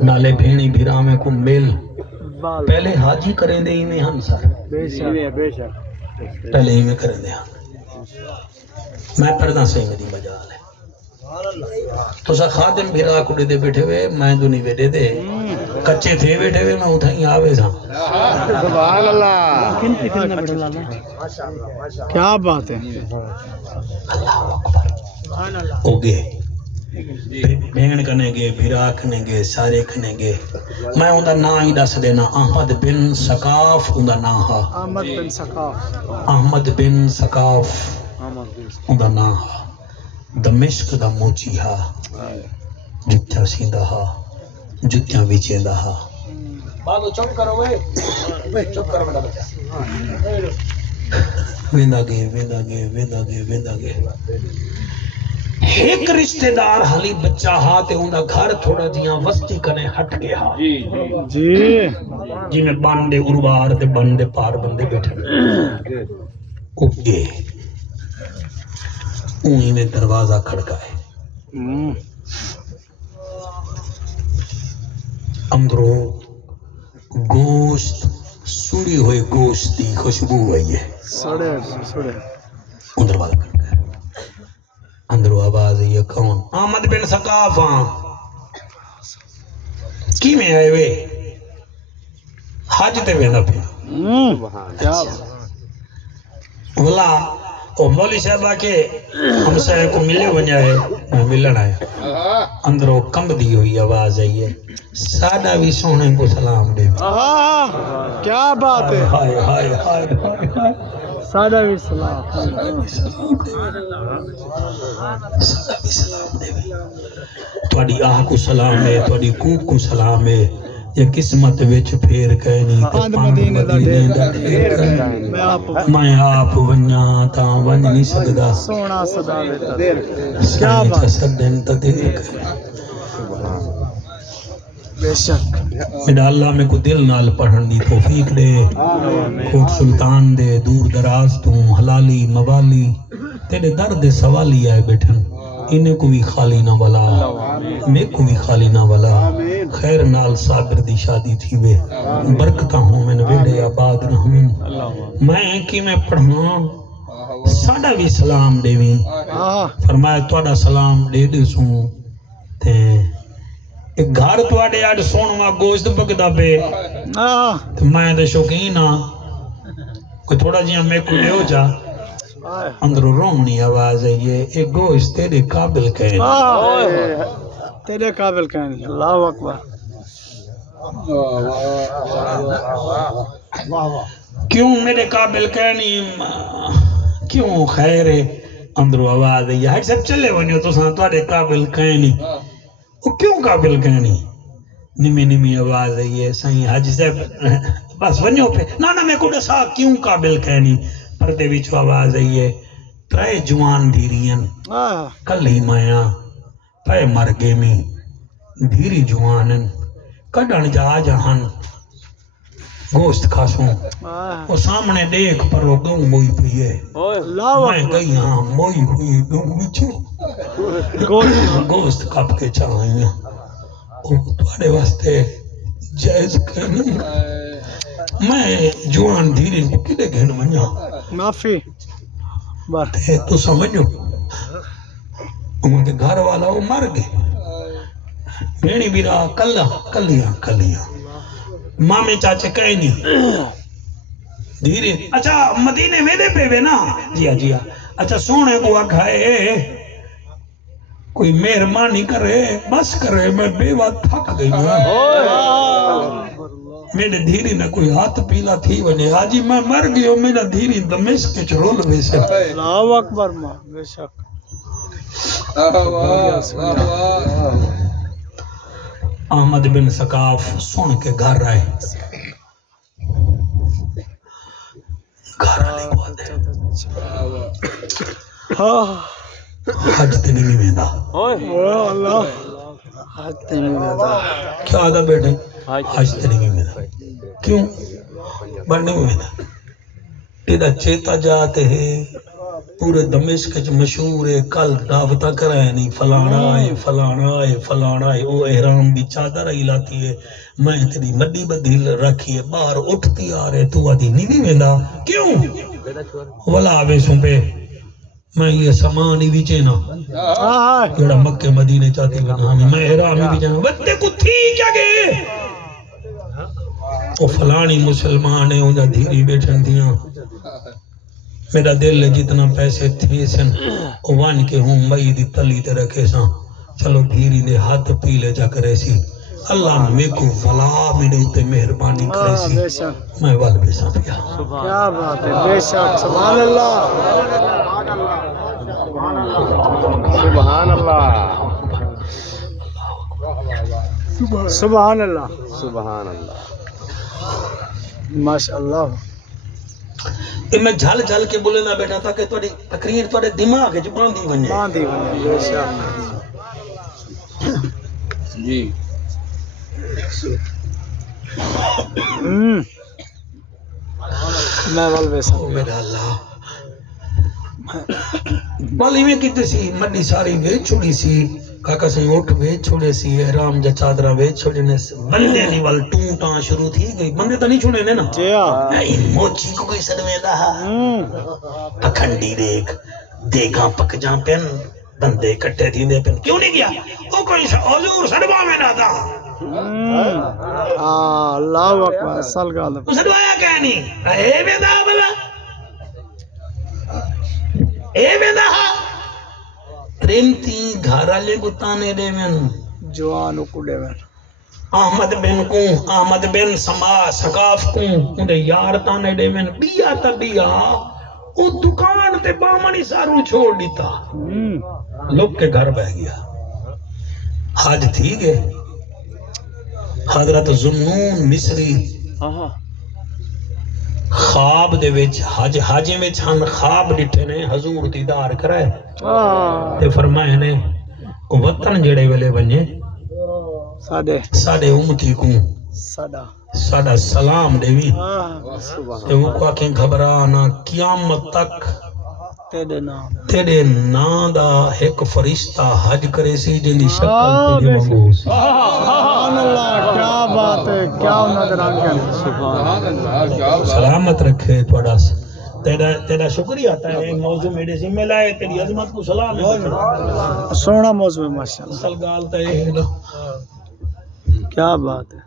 نالے بھیڑی بھیرا میں کو مل بال پہلے حاجی کریں دے میں ہم سر بے شک پہلے ہی میں کریں دے ہم میں پردہ سے میری مجال ہے تو سا خادم بھیرا کڑے دے بیٹھے ہوئے میں دنی بیٹھے دے کچے تھے بیٹھے ہوئے میں اتھا ہی آوے سا سبحان اللہ کیا بات ہے اوگے بھین کنے گے بھیرا کنے گے سارے کنے گے میں اندھا نا ہی دس دینا احمد بن سقاف اندھا نا ہا احمد بن سقاف احمد بن سقاف اندھا نا ہا دمشق دا موچی ہا جتیا سیندہ ہا جتیا بیچے دا ہا بادو چپ کرو وے چپ کرو بڑا بچہ ویندا گے ایک رشتہ دار حالی بچہ ہا تے اوندا گھر تھوڑا جیاں وستی کنے ہٹ کے ہا جی جی میں باندے اروار تے باندے پار بندے بیٹھے اوگے اونہی میں دروازہ کھڑکائے اندروں گوشت سوڑی ہوئے گوشت دی خوشبو آئی ہے سڑے اندر والا کھڑکائے اندروں آواز ہے یہ کون احمد بن سقاف ہاں کی میں آئے وے حج تے ویندہ پھر کیا بولا او مولی صاحبہ کے ہم سے کو ملے ونجا ہے میں ملن آیا اندروں کم دی ہوئی آواز آئی ہے سادہ بھی سونے کو سلام دے کیا بات ہے ہائے ہائے ہائے ہائے سادہ بھی سلام سادہ بھی سلام دے تھوڑی آہ کو سلام ہے تھوڑی کوک کو سلام ہے یہ قسمت وچ پھیر کہنی پاند مدینے دا ڈیر میں آپ ونیا تا ون نہیں سکدا سونا صدا دیتا کیا بات سدن تا دیر بے شک میرا اللہ میں کو دل نال پڑھن دی توفیق دے کوٹ سلطان دے دور دراز تو حلالی موالی تیرے درد سوالی آئے بیٹھن انہیں کو بھی خالی نہ بلا میں کو بھی خالی نہ بلا خیر نال صابر دی شادی تھی وے برکتہ ہوں میں ویڑے آباد رحمین میں کی میں پڑھنا ساڑا بھی سلام دے بھی فرمایا توڑا سلام دے دے سوں تے ایک گھر توڑے آج سونوا گوشت پکدا پہ تو میں دے شوقین کوئی تھوڑا جیاں میں کو لے ہو جا اندر رومنی آواز ہے یہ ایک گوشت تیرے قابل کہنے تیرے قابل کہنے اللہ اکبر کیوں میرے قابل کہنی کیوں خیر ہے اندر آواز ہے یہ ہر سب چلے ونیو تو ساں توڑے قابل کہنی وہ کیوں قابل کہنی نمی آواز ہے یہ سائیں حج صاحب بس ونیو پہ نا میں کو دسا کیوں قابل کہنی پردے وچ آواز ہے یہ ترے جوان دھیرین کلی مایا پے مرگے میں دھیری جوانن کڈن جا جہان گوشت کھاسوں وہ سامنے دیکھ پر وہ گوں موئی پئی ہے میں گئی ہاں موئی ہوئی گوں وچوں گوشت کپ کے چاہیاں وہ تواڈے واسطے جائز کہنی میں جوان دھیری کو کدے گھن منیا معافی تو سمجھو ان کے گھر والا وہ مر گئے بھیڑی بیرا کلیاں مامے چاچے کہیں نہیں دھیرے اچھا مدینے میں دے پہ نا جی اچھا سونے کو آکھائے کوئی مہربانی کرے بس کرے میں بے وقت تھک گئی میرے دھیری نہ کوئی ہاتھ پیلا تھی ونے آجی میں مر گئی میرا دھیری دمشق کے چرول ویسے اللہ اکبر ماں بے شک احمد بن سقاف سن کے گھر آئے گھر آنے کو آدھے حج تے نہیں ویندا کیا آدھا بیٹھے حج تے نہیں ویندا کیوں بڑھ نہیں ویندا تیرا چیتا جاتے ہیں پورے دمشق چ مشہور ہے کل دعوتاں کرائے نہیں فلانا ہے فلانا ہے فلانا ہے او احرام بھی چادر ہی لاتی ہے میں تیری مڈی بدھی رکھی ہے باہر اٹھتی آ رہے تو آدھی نہیں ویندا کیوں ولا ویسوں پہ میں یہ سامان ہی وچے نا جڑا مکے مدینے چاہتی بنا میں احرام ہی وچے وتے کو تھی کیا گئے او فلانی مسلمان ہے اوندا دھیری بیٹھن دیاں میرا دل جتنا پیسے تھے سن وان کے ہوں مئی دی تلی تے رکھے سا چلو دھیری دے ہاتھ پیلے جا کرے سی اللہ میں کو ولا میرے اوتے مہربانی کرے سی میں وال بے سا پیا کیا بات ہے بے شک سبحان اللہ سبحان اللہ سبحان اللہ سبحان اللہ ماشاء اللہ میں جھل جھل کے بولے نہ بیٹھا تھا کہ تھوڑی تقریر تھوڑے دماغ وچ باندھی ونجے باندھی ونجے بے شک جی میں ول ویسا او میرا اللہ والی میں کیتے سی مڈی ساری ویچ چھوڑی سی کاکا سے اٹھ ویچ چھوڑے سی احرام جا چادرہ ویچ چھوڑے نے بندے نہیں وال ٹوں ٹاں شروع تھی گئی بندے تو نہیں چھوڑے نے نا جی ہاں موچی کو کوئی سدوے دا پکھنڈی دیکھ دیگاں پک جاں پین بندے کٹے تھی دے پین کیوں نہیں کیا او کوئی حضور سڑوا میں نہ تھا اللہ اکبر اصل گل سڑوایا کیا نہیں اے ویندا بلا اے ویندا رنتی گھر والے کو تانے دے میں جوان کڈے میں احمد بن کو احمد بن سما سقاف کو اندے یار تانے دے میں بیا تا بیا او دکان تے بامنی سارو چھوڑ دیتا لوگ کے گھر بہ گیا حج تھی گئے حضرت ذوالنون مصری خواب دے وچ حج وچ ہن خواب ڈٹھے نے حضور دیدار کرائے تے فرمائے نے وطن جڑے ویلے ونجے ساڈے امتی کو ساڈا سلام دیوی تے وہ کو کہ گھبرانا قیامت تک تیرے نام دا ایک فرشتہ حج کرے سی جن دی شکل تیری وانگو سی سبحان اللہ کیا بات ہے کیا نظر سلامت رکھے تھوڑا تیرا شکریہ آتا ہے موضوع میرے سے ملائے تیری عظمت کو سلام ہے سونا موضوع ہے ماشاءاللہ اصل گال تا ہے کیا بات ہے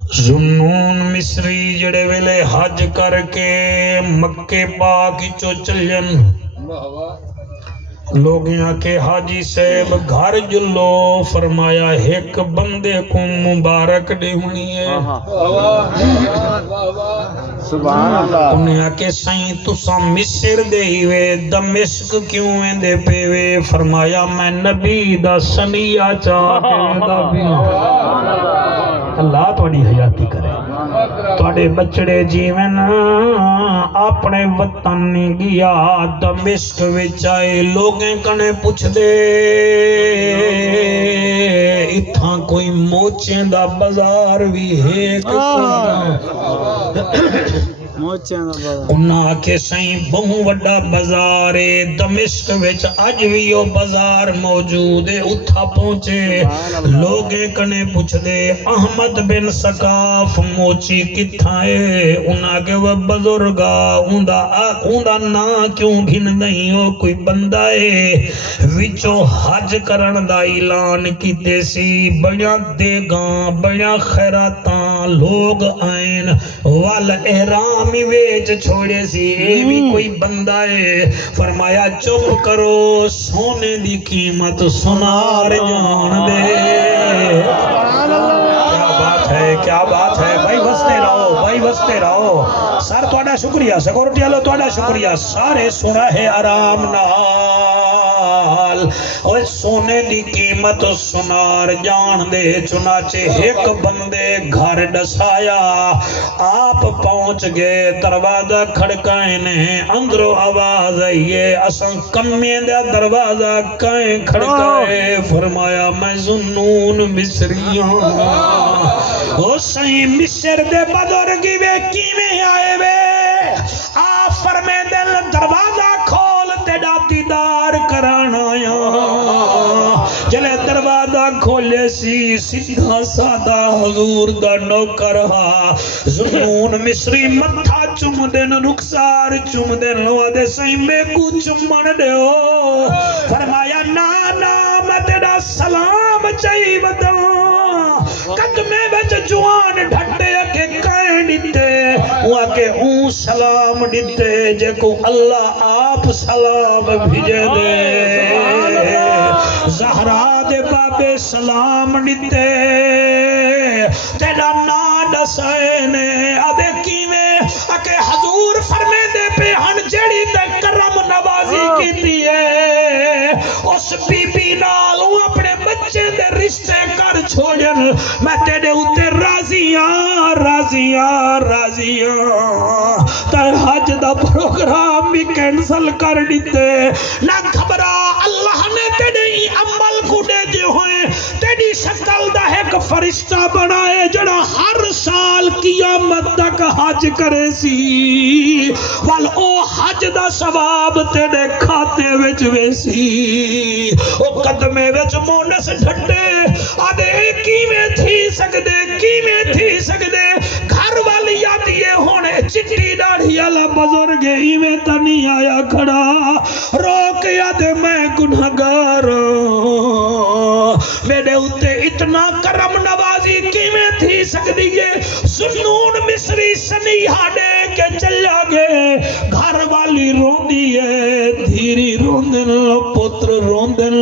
ذوالنون مصری جڑے ویلے حج کر کے مکے پاک چو چلن لوگیاں کے حاجی صاحب گھر جلو فرمایا ایک بندے کو مبارک دے ہونی ہے سبحان اللہ انہیں آکے سائیں تسا مصر دے ہوئے دمشق کیوں دے پے وے فرمایا میں نبی دا سنیہ چاہ کے دا بھی اللہ توڑی حیاتی کرے توڑے بچڑے جیون اپنے وطن گیا دمشق وچائے لوگیں کنے پوچھ دے اتھاں کوئی موچیں دا بازار بھی ہے انہاں کے سائیں بہو وڈا بازار دمشق وچ اج بھی وہ بازار موجود ہے اتھا پہنچے لوگیں کنے پوچھ دے احمد بن سقاف موچی کتھا ہے انہاں کے وہ بزرگا اوندا نا کیوں گھن نہیں ہو کوئی بندہ ہے وچو حج کرن دا اعلان کیتے سی بڑا دیگاں بڑا خیراتاں لوگ آئین وال احرام ویچ چھوڑے سی اے بھی کوئی بندہ ہے فرمایا چپ کرو سونے دی قیمت سنار جان دے کیا بات ہے بھائی بستے رہو سر توڑا شکریہ سیکورٹی والو توڑا شکریہ سارے سنا ہے آرام نال اور سونے دی قیمت سنار جان دے چنانچہ ایک بندے گھر ڈسایا آپ پہنچ گئے دروازہ کھڑکائیں نے اندروں آواز آئیے اساں کمیں دے دروازہ کائیں کھڑکائے فرمایا میں ذوالنون مصریاں او سائیں مصر دے بزرگی وے کیویں آئے وے آپ فرمے دل دروازہ کھول ویسی سیدھا سادہ حضور دا نوکر ہا زنون مصری متھا چم دن رخسار چم دن وعدے سائیں میں کو چمن دیو فرمایا نانا میں تیرا سلام چاہی ودا قدمے بچ جوان ڈھٹے کے کہیں دیتے وہاں کے اون سلام دیتے جے کو اللہ آپ سلام بھیجے دے زہرا دے بابے سلام دیتے تیرا ناد سائنے آدھے کیویں اکے حضور فرمے دے پہ ہن جیڑی تے کرم نوازی کی دیئے اس بی بی نالوں اپنے بچے دے رشتے کر چھوڑن میں تیرے ہوتے راضیاں تے حج دا پروگرام بھی کینسل کر دیتے نہ گھبرا اللہ نے تیرے ہی عمل کو دے دے ہوئے تیری شکل دا ایک فرشتہ بنائے جڑا ہر سال قیامت تک حج کرے سی وال او حج دا ثواب تیرے کھاتے وچ ویسی او قدمے وچ مونس ڈھٹے آدھے کیویں تھی سکدے گھر والی آدھیے ہونے چٹی داڑھی والا بزرگ ایویں تا نہیں آیا کھڑا روک آدھے میں گنہگار میرے ہوتے اتنا کرم نوازی کیویں تھی سکدی ہے سنون مصری سنیہا دے کے چلا گئے گھر والی روندی ہے دھیری روندن پتر روندن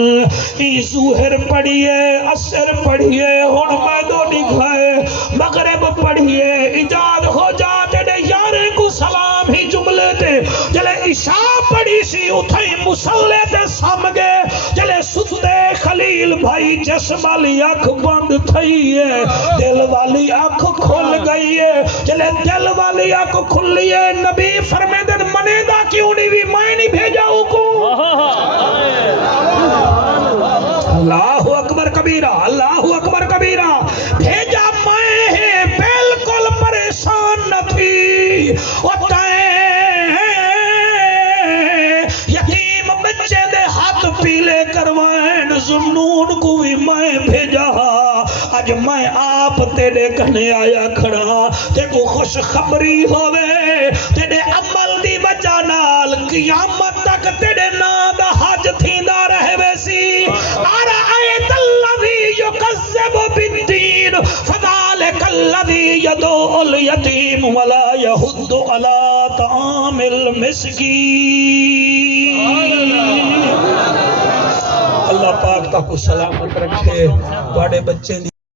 ای ظہر پڑھیے عصر پڑھیے ہن میں دو نکھائے مغرب پڑھیے ایجاد ہو جاتے دے یارے کو سلام ہی جملے تے جلے عشاء پڑھی سی اتھائی مسلے تے سامگے جلے ستے خلیل بھائی جسم والی آنکھ بند تھئی ہے دل والی آنکھ کھل گئی ہے جلے دل والی آنکھ کھلی ہے نبی فرمے دن منے دا کیوں نہیں بھی میں نہیں بھیجا کو اللہ اکبر کبیرہ بھیجا میں بالکل پریشان نہ تھی یتیم بچے دے ہاتھ پیلے کروائن زنون کو بھی میں بھیجا آج میں آپ تیرے کہنے آیا کھڑا تے کو خوش خبری ہوئے تیرے عمل دی وجہ نال قیامت تک تیرے ناد حج تھیندہ رہے ویسی آرائیت اللذی یکذب بالدین فذالک اللذی یدعو الیتیم ولا یحد علی طعام المسکین اللہ پاک تاکو سلامت رکھے بڑے بچے